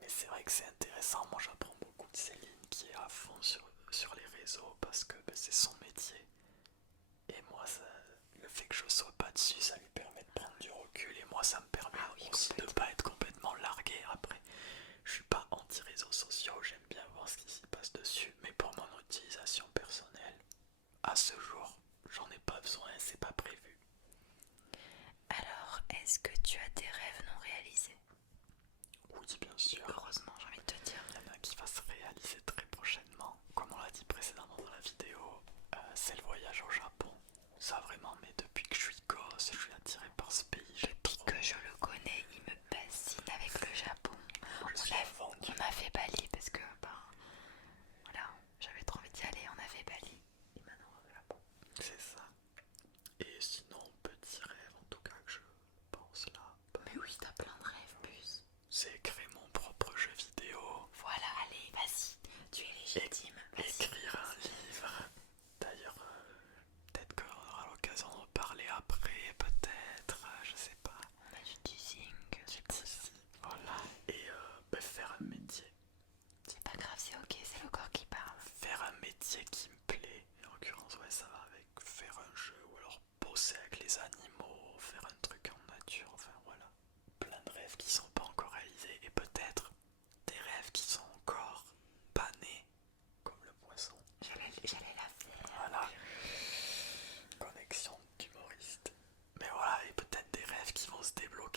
Mais c'est vrai que c'est intéressant. Moi, j'apprends beaucoup de Céline qui est à fond sur les réseaux parce que c'est son métier. Et moi, le fait que je sois pas dessus, ça lui permet de prendre du recul. Et moi, ça me permet aussi de pas être complètement largué. Après, je suis pas anti-réseaux sociaux. J'aime bien voir ce qui s'y passe dessus. Mais pour mon utilisation personnelle, à ce jour, j'en ai pas besoin. C'est pas prévu. Alors, est-ce que tu as des rêves non réalisés? Oui, bien sûr. Heureusement, j'ai envie de te dire. Il y en a qui va se réaliser très prochainement. Comme on l'a dit précédemment dans la vidéo, c'est le voyage au Japon. Ça vraiment, mais depuis que je suis gosse, je suis attiré par ce pays. Depuis que je le connais, il me fascine avec le Japon. On a fait Bali parce que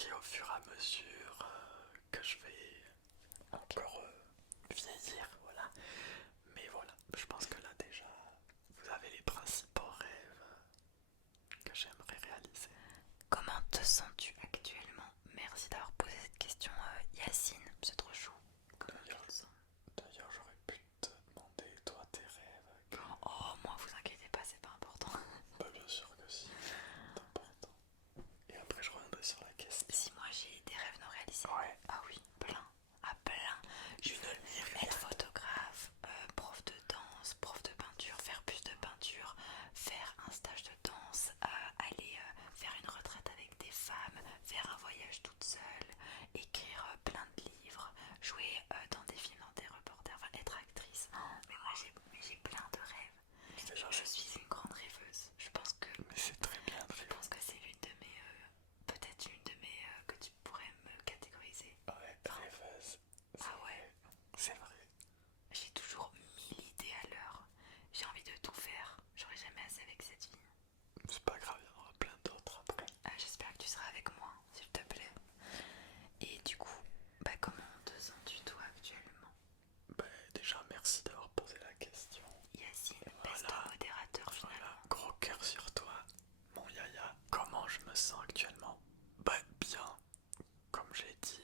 qui au fur et à mesure que je vais encore vieillir, voilà. Mais voilà, je pense que là déjà, vous avez les principaux rêves que j'aimerais réaliser. Comment te sens-tu actuellement? Merci d'avoir posé cette question, Yacine. C'est trop chou. Comment tu te sens? D'ailleurs, j'aurais pu te demander, toi, tes rêves. Oh, moi, vous inquiétez pas, c'est pas important. Bah, bien sûr que si, c'est important. Et après, je reviendrai sur la question. Si moi j'ai des rêves non réalisés, Ouais. ah oui, plein, plein. Je veux être photographe, prof de danse, prof de peinture, faire plus de peinture, faire un stage de danse, aller faire une retraite avec des femmes, faire un voyage toute seule, écrire plein de livres, jouer dans des films, dans des reportages, enfin être actrice. Mais moi j'ai plein de rêves. Je suis une grande rêveuse. Je pense que Mais c'est très bien. je pense que c'est l'une de mes, peut-être l'une de mes que tu pourrais me catégoriser. Ouais, rêveuse. Ah ouais. C'est vrai. J'ai toujours 1000 idées à l'heure. J'ai envie de tout faire. J'aurai jamais assez avec cette vie. C'est pas grave, il y en aura plein d'autres après. J'espère que tu seras avec moi, s'il te plaît. Et du coup, comment te sens-tu toi actuellement? Bah, déjà, merci d'avoir posé la question. Yacine, Voilà. best modérateur finalement. Voilà, gros cœur sur toi, mon yaya. Comment je me sens actuellement? Bah, bien. Comme j'ai dit,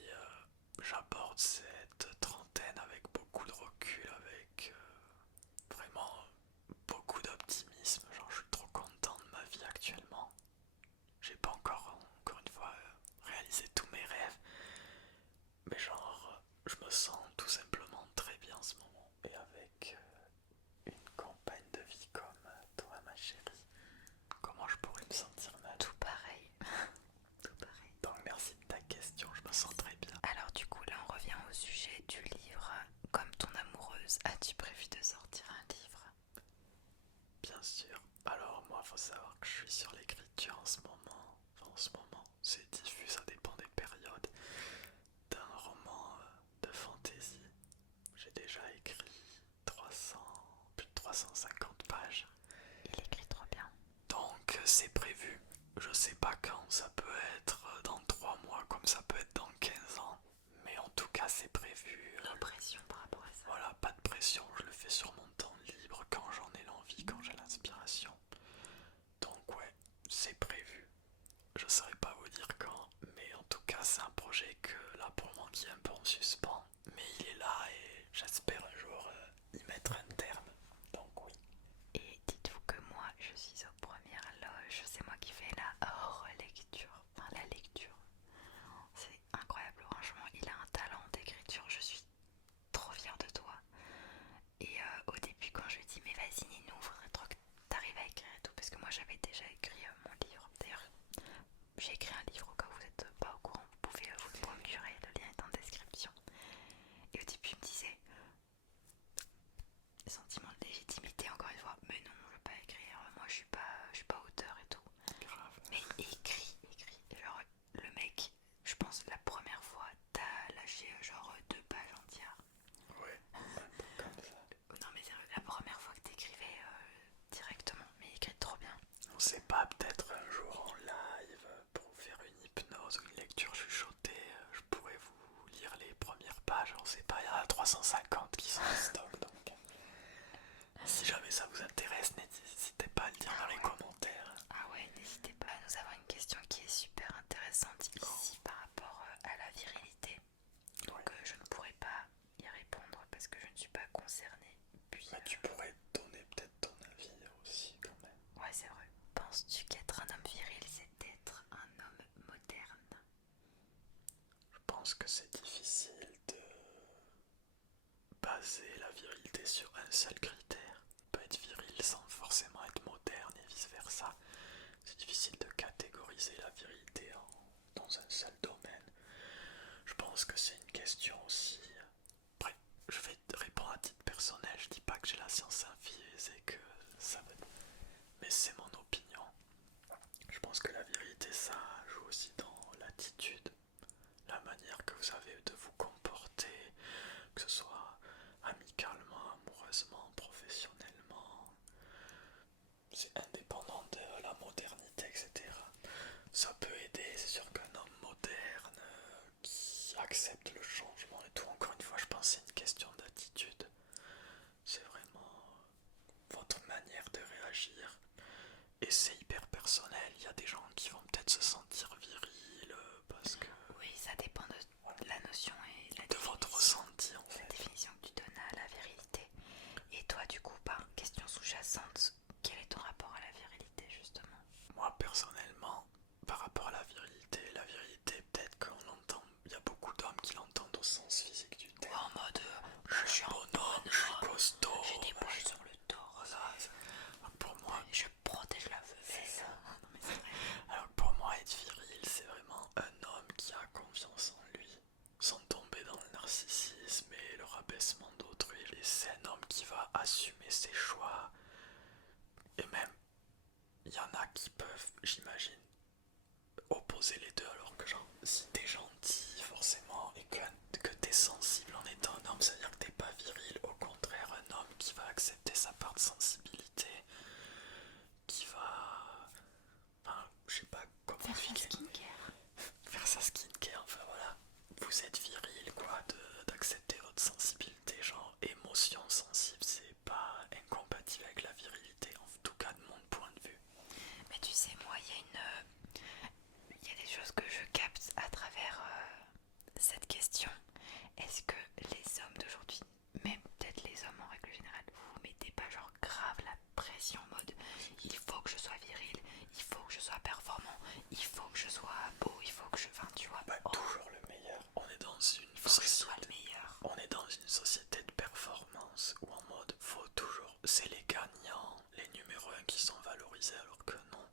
j'aborde cette trentaine avec beaucoup de recul, avec vraiment beaucoup d'optimisme. Genre, je suis trop content de ma vie actuellement. J'ai pas encore une fois, réalisé tous mes rêves. Mais genre, je me sens tout simplement très bien en ce moment. Et avec une compagne de vie comme toi, ma chérie, comment je pourrais me sentir mal? Tout pareil. Tout pareil. Donc merci de ta question, je me sens très bien. Alors du coup là on revient au sujet du livre. Comme ton amoureuse, as-tu prévu de sortir un livre? Bien sûr. Alors moi, faut savoir que je suis sur l'écriture en ce moment. Enfin, en ce moment, c'est diffus, ça dépend des périodes. D'un roman de fantasy. J'ai déjà écrit 300, plus de 350 pages. Il écrit trop bien. Donc c'est prévu. Je sais pas quand, ça peut être dans 3 mois comme ça peut être dans 15 ans. Mais en tout cas c'est prévu. No pression par rapport à ça. Voilà, pas de pression, je le fais sur mon temps libre quand j'en ai l'envie, quand j'ai l'inspiration. Donc ouais, c'est prévu. Je saurais pas vous dire quand, mais en tout cas c'est un projet que là pour le moment qui est un peu en suspens. Mais il est là et j'espère un jour y mettre un terme. Donc oui. Et dites-vous que moi je suis aux premières loges, c'est moi qui fais la relecture, enfin la lecture. C'est incroyable, franchement, il a un talent d'écriture, je suis trop fière de toi. Et au début quand je lui ai dit mais vas-y Ninou, faudrait trop que t'arrives à écrire et tout, parce que moi j'avais déjà écrit mon livre. D'ailleurs j'ai écrit un livre au cas où vous n'êtes pas au courant, vous pouvez vous le procurer, le lien est en description. Et au début il me disait sentiment de légitimité encore une fois, mais non je veux pas écrire, moi je suis pas auteur et tout. Grave. Mais écrit, genre le mec, je pense la première fois t'as lâché genre 2 pages entières. Ouais, un peu comme ça. Non mais sérieux, la première fois que t'écrivais directement, mais il écrit trop bien. On sait pas, peut-être un jour en live pour vous faire une hypnose ou une lecture chuchotée, je pourrais vous lire les premières pages. On sait pas, il y en a 350 qui sont en stock donc. Si jamais ça vous intéresse, n'hésitez pas à le dire dans les commentaires. Ah ouais, n'hésitez pas. Nous avons une question qui est super intéressante ici par rapport à la virilité. Donc je ne pourrais pas y répondre parce que je ne suis pas concernée. Puis, Mais tu pourrais donner peut-être ton avis aussi quand même. ouais c'est vrai. Penses-tu qu'être un homme viril c'est être un homme moderne? Je pense que c'est difficile de baser la virilité sur un seul critère. On peut être viril sans forcément être moderne et vice versa. C'est difficile de catégoriser la virilité dans un seul domaine. Je pense que c'est une question aussi. Après, je vais te répondre à titre personnel. Je dis pas que j'ai la science infuse et que ça va. Mais c'est mon opinion. Je pense que la virilité, ça joue aussi dans l'attitude, la manière que vous avez de vous comporter, que ce soit amicalement, amoureusement, professionnellement. C'est indépendant de la modernité, etc. Ça peut aider, c'est sûr qu'un homme moderne acceptent le changement et tout. Encore une fois, je pense que c'est une question d'attitude. C'est vraiment votre manière de réagir. Et c'est hyper personnel. Il y a des gens qui vont peut-être se sentir virils parce que Oui, ça dépend de la notion et de votre ressenti en la fait. définition que tu donnes à la virilité. Et toi, du coup, par question sous-jacente, quel est ton rapport à la virilité, justement? Moi personnellement, par rapport à la virilité peut-être qu'on entend, il y a beaucoup d'hommes qui l'entendent au sens physique du terme. En mode, Je suis un bonhomme, je suis costaud, j'ai des poils sur le torse, voilà. Pour moi, je protège la femelle. Non, mais c'est vrai. alors pour moi être viril c'est vraiment un homme qui a confiance en lui, sans tomber dans le narcissisme et le rabaissement d'autrui. Et c'est un homme qui va assumer ses choix. Et même, il y en a qui peuvent, j'imagine, opposer les deux, alors que genre, si t'es gentil forcément et que t'es sensible en étant un homme, ça veut dire que t'es pas viril. Au contraire, un homme qui va accepter sa part de sensibilité, qui va... Enfin, je sais pas comment Faire sa expliquer. skincare. Faire sa skincare, enfin voilà. Vous êtes viril, quoi, d'accepter votre sensibilité, genre émotion sensible, c'est pas incompatible avec la virilité, en tout cas de mon point de vue. Mais tu sais, moi, il y a des choses que je capte à travers cette question. Est-ce que les hommes d'aujourd'hui, même peut-être les hommes en règle générale, vous mettez pas genre grave la pression en mode il faut que je sois viril, il faut que je sois performant, il faut que je sois beau, il faut que je... Enfin, tu vois, Toujours le meilleur. On est dans une faut que je sois société. le meilleur. On est dans une société de performance où en mode faut toujours. C'est les gagnants, les numéros 1 qui sont valorisés alors que non.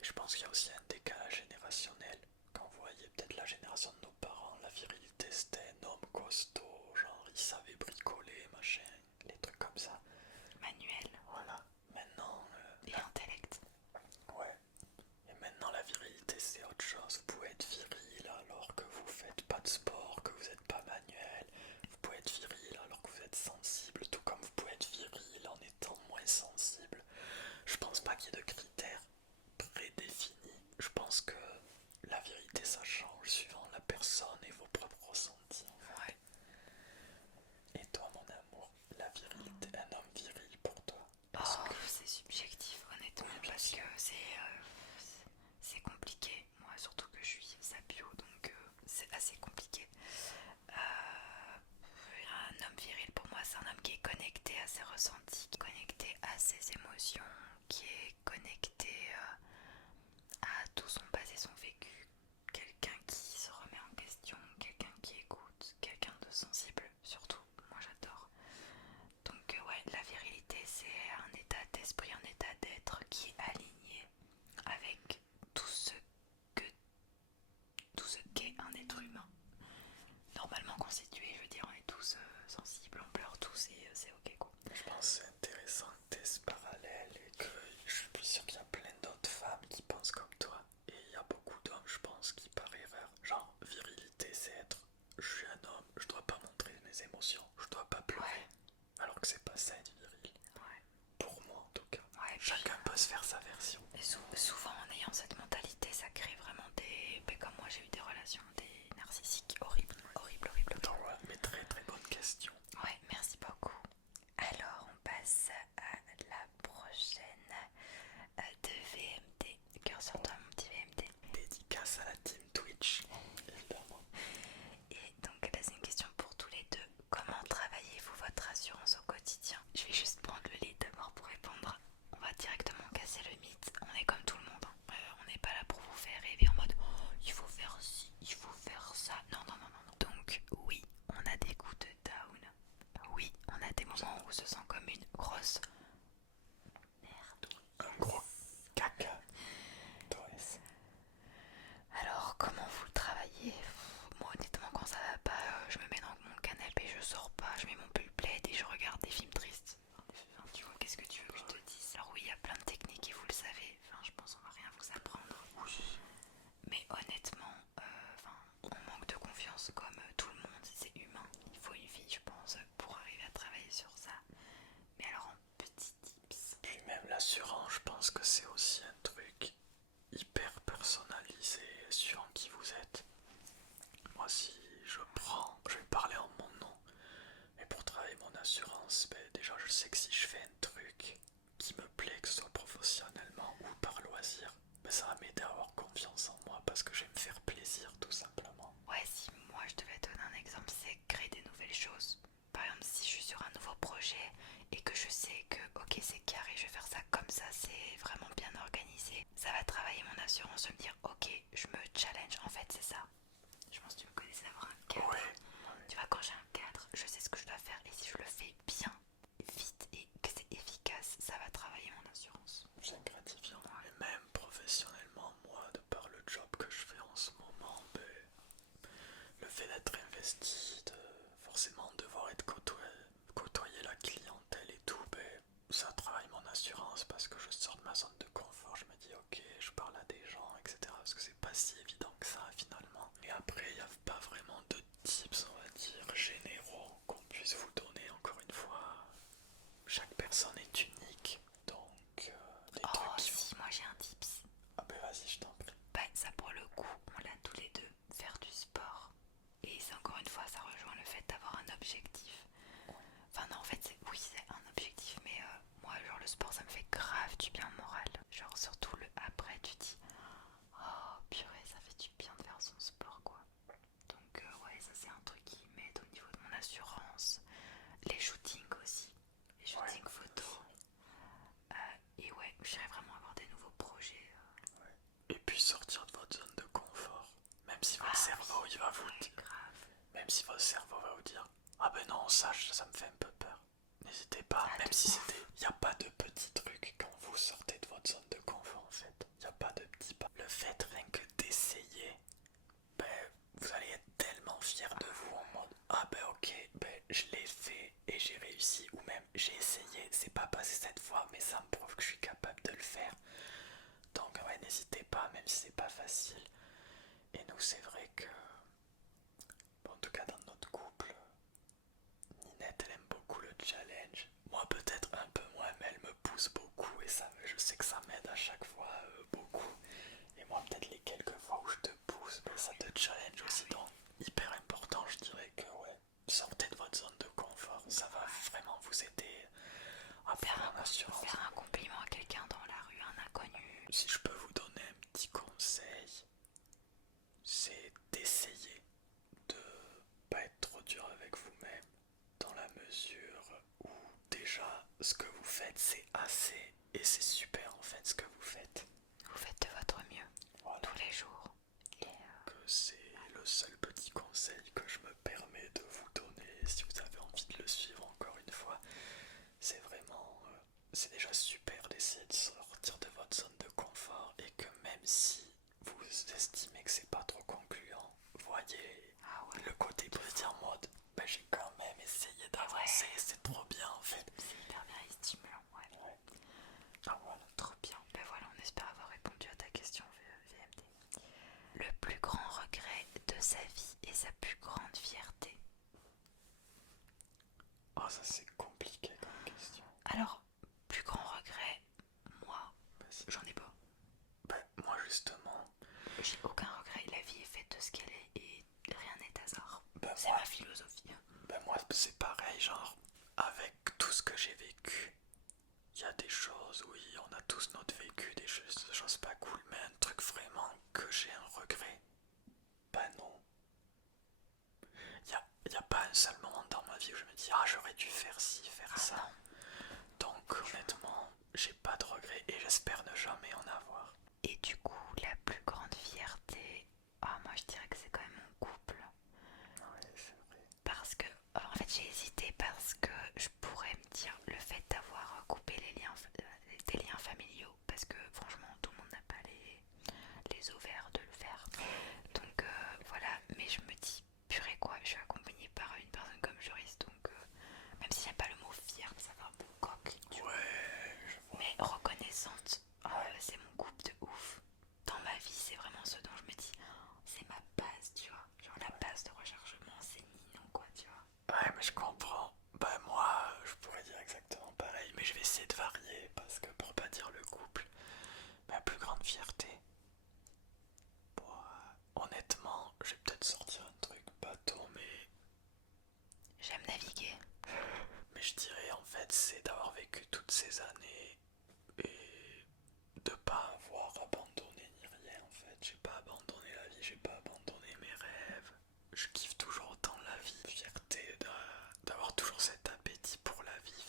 Et je pense qu'il y a aussi un décalage générationnel. Quand vous voyez peut-être la génération de nos parents, la virilité c'était un homme costaud, genre il savait bricoler, machin, les trucs comme ça. Manuel Voilà. Maintenant, et intellect. ouais. Et maintenant la virilité c'est autre chose. Vous pouvez être viril alors que vous faites pas de sport, que vous n'êtes pas manuel. Vous pouvez être viril alors que vous êtes sensible, tout comme vous pouvez être viril en étant moins sensible. Je pense pas qu'il y ait de critères prédéfinis. Je pense que la vérité ça change suivant la personne et vos propres ressentis. Ouais. Et toi mon amour, la virilité, un homme viril pour toi, Oh, c'est subjectif honnêtement parce que c'est compliqué. Moi surtout que je suis sapio donc c'est assez compliqué. Un homme viril pour moi c'est un homme qui est connecté à ses ressentis, qui est connecté à ses émotions, qui est connecté à tout son passé, son vécu. Quelqu'un qui se remet en question, quelqu'un qui écoute, quelqu'un de sensible surtout. Moi j'adore. Donc ouais, la virilité c'est un état d'esprit, un état d'être qui est aligné avec tout ce que tout ce qu'est un être humain. Normalement constitué, je veux dire, on est tous sensibles, on pleure tous et c'est ok quoi. je pense que c'est intéressant que tu aies ce parallèle et que je suis plus sûr qu'il y a plein d'autres femmes qui pensent comme toi. Et il y a beaucoup d'hommes, je pense, qui par erreur, genre virilité c'est être je suis un homme, je dois pas montrer mes émotions, je dois pas pleurer. Ouais. Alors que c'est pas ça être viril. Ouais. Pour moi en tout cas. Ouais, Chacun peut se faire sa version. et souvent en ayant cette mentalité, ça crée vraiment des... Ben, comme moi j'ai eu des relations, des narcissiques horribles, horribles, horribles, horribles. Donc voilà, mais très très bonne question. Ouais, merci beaucoup. projet et que je sais que ok c'est carré, je vais faire ça comme ça, c'est vraiment bien organisé, ça va travailler mon assurance de me dire ok je me challenge, en fait c'est ça. Je pense que tu me connaissais d'avoir un cadre. Ouais, Tu vois, quand j'ai un cadre, je sais ce que je dois faire et si je le fais bien, vite et que c'est efficace, ça va travailler mon assurance. c'est gratifiant. Et même professionnellement, moi, de par le job que je fais en ce moment, le fait d'être investi, de forcément devoir être côtoyer la clientèle et tout, ça travaille mon assurance parce que je sors de ma zone de confort. Je me dis ok, je parle à des gens, etc. Parce que c'est pas si évident que ça finalement. Et après, il n'y a pas vraiment de tips, on va dire, généraux qu'on puisse vous donner. Encore une fois, chaque personne est unique, donc des Oh trucs qui si, moi j'ai un tips. Ah ben vas-y, je t'en prie. Bah ça pour le coup, on l'a tous les deux, faire du sport. Et c'est encore une fois, ça rejoint le fait d'avoir un objectif. Enfin non, en fait, oui, c'est un objectif, mais moi, genre le sport, ça me fait grave du bien au moral. Genre surtout le après, tu dis, oh purée, ça fait du bien de faire son sport, quoi. Donc ouais, ça c'est un truc qui m'aide au niveau de mon assurance. Les shootings aussi, les shootings photos. Et ouais, j'irais vraiment avoir des nouveaux projets. Et puis sortir de votre zone de confort. Même si votre Ah cerveau, oui, il va vous... ouais, grave. Même si votre cerveau va vous dire ah ben non, ça me fait un peu peur. N'hésitez pas, Ah, même de si ouf. c'était... Il n'y a pas de petits trucs quand vous sortez de votre zone de confort en fait. Il n'y a pas de petits pas. Le fait rien que d'essayer, vous allez être tellement fier de vous en mode ah ben ok, je l'ai fait et j'ai réussi. Ou même j'ai essayé, c'est pas passé cette fois mais ça me prouve que je suis capable de le faire. Donc ouais, n'hésitez pas, même si c'est pas facile. Et nous, c'est vrai que, bon, en tout cas dans notre couple, Ninette, elle aime beaucoup le challenge. Moi, peut-être un peu moins, mais elle me pousse beaucoup et ça, je sais que ça m'aide à chaque fois beaucoup. Et moi, peut-être les quelques fois où je te pousse, ça te challenge aussi. Donc, hyper important, je dirais que ouais, sortez de votre zone de confort. Ça va vraiment vous aider à prendre en assurance. Faire un compliment à quelqu'un dans la rue, un inconnu. Si je peux vous donner un petit conseil, c'est d'essayer de pas être trop dur avec vous-même dans la mesure où déjà ce que vous faites c'est assez et c'est super en fait ce que vous faites. Vous faites de votre mieux Voilà. tous les jours. Et C'est le seul petit conseil que je me permets de vous donner si vous avez envie de le suivre encore une fois. C'est vraiment, c'est déjà super d'essayer de sortir de votre zone de confort et que même si vous estimez que c'est pas trop concluant, voyez le côté positif en mode j'ai quand même essayé d'avancer, c'est trop bien en fait. c'est hyper bien et stimulant, ouais. Ah voilà. Trop bien. Ben voilà, on espère avoir répondu à ta question, VMD. Le plus grand regret de sa vie et sa plus grande fierté. Oh ça c'est compliqué comme question. Alors, plus grand regret, moi, Vas-y. j'en ai pas. Moi justement, J'ai aucun regret. La vie est faite de ce qu'elle est et rien n'est hasard. C'est moi, ma philosophie. moi c'est pareil, genre avec tout ce que j'ai vécu, il y a des choses, oui, on a tous notre vécu, des choses pas cool, mais un truc vraiment que j'ai un regret, bah non. Y a pas un seul moment dans ma vie où je me dis ah j'aurais dû faire ci, faire ça. Non. Donc honnêtement, j'ai pas de regrets et j'espère ne jamais en avoir. Et du coup, la plus grande fierté, ah moi je dirais que c'est quand même mon couple. Ouais, c'est vrai. Parce que, en fait j'ai hésité parce que je pourrais me dire le fait d'avoir coupé des liens familiaux. Parce que franchement tout le monde n'a pas les ovaires de le faire. Donc voilà, mais je me dis, purée quoi, je suis accompagnée par une personne comme juriste. Donc même s'il n'y a pas le mot fier, ça va un peu coq. Ouais, je vois. Mais reconnaissante, c'est mon couple de ouf. Dans ma vie, c'est vraiment ce dont je me dis, c'est ma base, tu vois. Genre la base de rechargement, c'est Ninon, quoi, tu vois. Ouais, mais je comprends. Bah moi, je pourrais dire exactement pareil, mais je vais essayer de varier parce que pour pas dire le couple, ma plus grande fierté. Bon, honnêtement, je vais peut-être sortir un truc bateau, J'aime naviguer. mais je dirais en fait c'est d'avoir vécu toutes ces années et de pas avoir abandonné ni rien en fait. J'ai pas abandonné la vie, j'ai pas abandonné mes rêves. Je kiffe toujours autant la vie. Fierté d'avoir toujours cet appétit pour la vie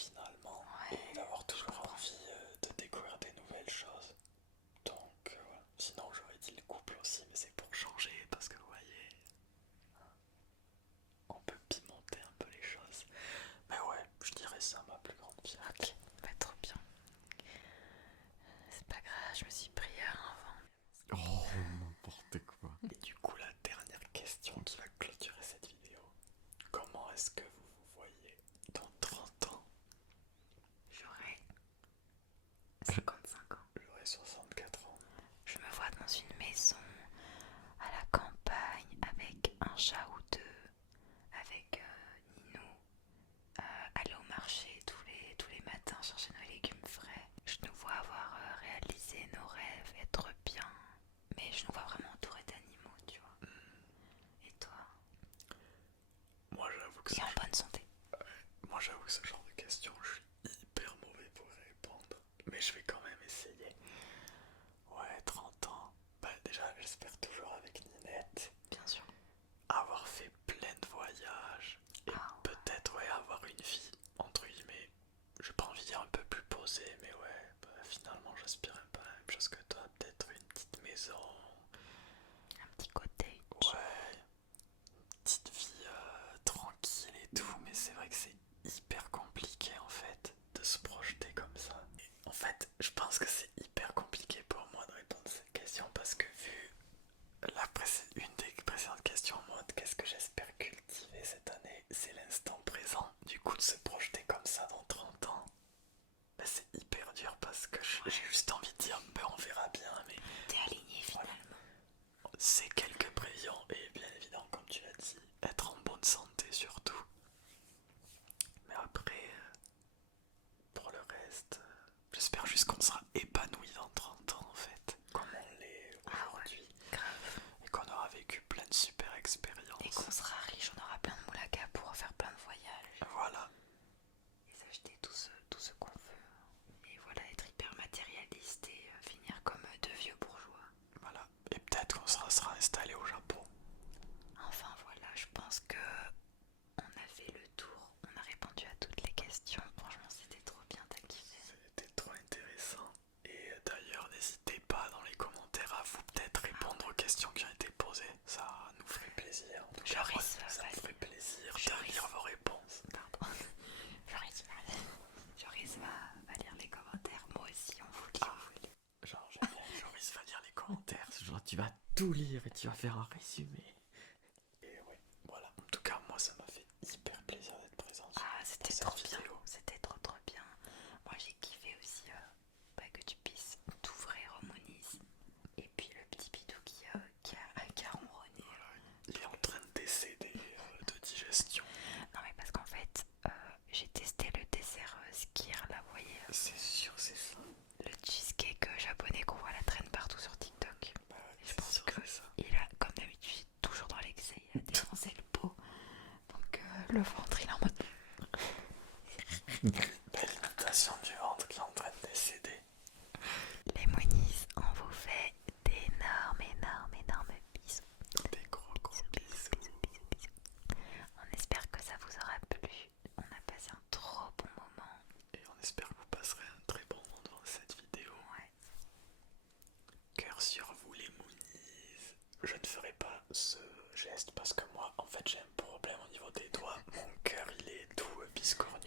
Et en bonne santé. Moi j'avoue ce genre de questions, je suis hyper mauvais pour y répondre. Mais je vais quand même essayer. Ouais, 30 ans. Bah déjà j'espère toujours avec Ninette. Bien sûr. Avoir fait plein de voyages. Et Ah, peut-être ouais avoir une vie, entre guillemets. J'ai pas envie de dire un peu plus posée, mais ouais, bah, finalement j'aspire un peu à la même chose que toi. Peut-être une petite maison. un petit côté. Ouais, petite vie tranquille et tout, mais c'est vrai que c'est hyper compliqué en fait de se projeter comme ça. Et en fait, je pense que c'est hyper compliqué pour moi de répondre à cette question parce que vu une des précédentes questions en mode qu'est-ce que j'espère cultiver cette année, c'est l'instant présent. Du coup, de se projeter comme ça dans 30 ans, bah, c'est hyper dur parce que j'ai juste envie de dire, ben on verra bien, mais T'es aligné voilà. finalement. C'est quelques prévisions et bien évidemment, comme tu l'as dit, être en bonne santé surtout. Mais après, pour le reste, j'espère juste qu'on sera épanoui dans 30 ans en fait, comme on l'est Ah ouais, aujourd'hui, grave. et qu'on aura vécu plein de super Et expériences. qu'on sera riche, on aura plein de moulaka pour faire plein de voyages. Voilà, Et s'acheter tout ce qu'on veut. Et voilà, être hyper matérialiste et finir comme de vieux bourgeois. voilà. Et peut-être qu'on sera installé au Japon. Enfin voilà, je pense que on a fait le tour. On a répondu à toutes les questions. Franchement, c'était trop bien, t'as kiffé. C'était trop intéressant. Et d'ailleurs, n'hésitez pas dans les commentaires à vous peut-être répondre aux questions qui ont été posées. Ça nous ferait plaisir. En tout cas, moi, ça me ferait plaisir de lire vos réponses. Pardon. Joris va lire les commentaires. Moi aussi, on vous lit. Ah, genre, j'aime bien. Joris va lire les commentaires. Genre, tu vas tout lire et tu vas faire un résumé. Et ouais, voilà. En tout cas, moi, ça m'a fait hyper plaisir d'être présent sur C'était cette trop vidéo. bien. C'était trop bien. Moi, j'ai kiffé aussi que tu puisses t'ouvrir au Moniz. Et puis le petit bidou qui a ronronné. Il est en train de décéder de digestion. Non, mais parce qu'en fait, j'ai testé le dessert Skir, là, vous voyez. C'est sûr, c'est ça. Le cheesecake japonais qu'on voit la traîne partout sur TikTok. Bah, Et je pense que c'est ça. il a, comme d'habitude, toujours dans l'excès, il a défoncé le pot. Donc le ventre, il est en mode. Belle imitation du ventre qui est en train de décéder. Les Moniz, on vous fait d'énormes bisous. Des gros bisous. On espère que ça vous aura plu. On a passé un trop bon moment. Et on espère que vous passerez un très bon moment devant cette vidéo. Ouais. Cœur sur vous les Moonies. Je ne ferai pas ce geste parce que moi en fait j'ai un problème au niveau des doigts. Mon cœur il est tout biscornu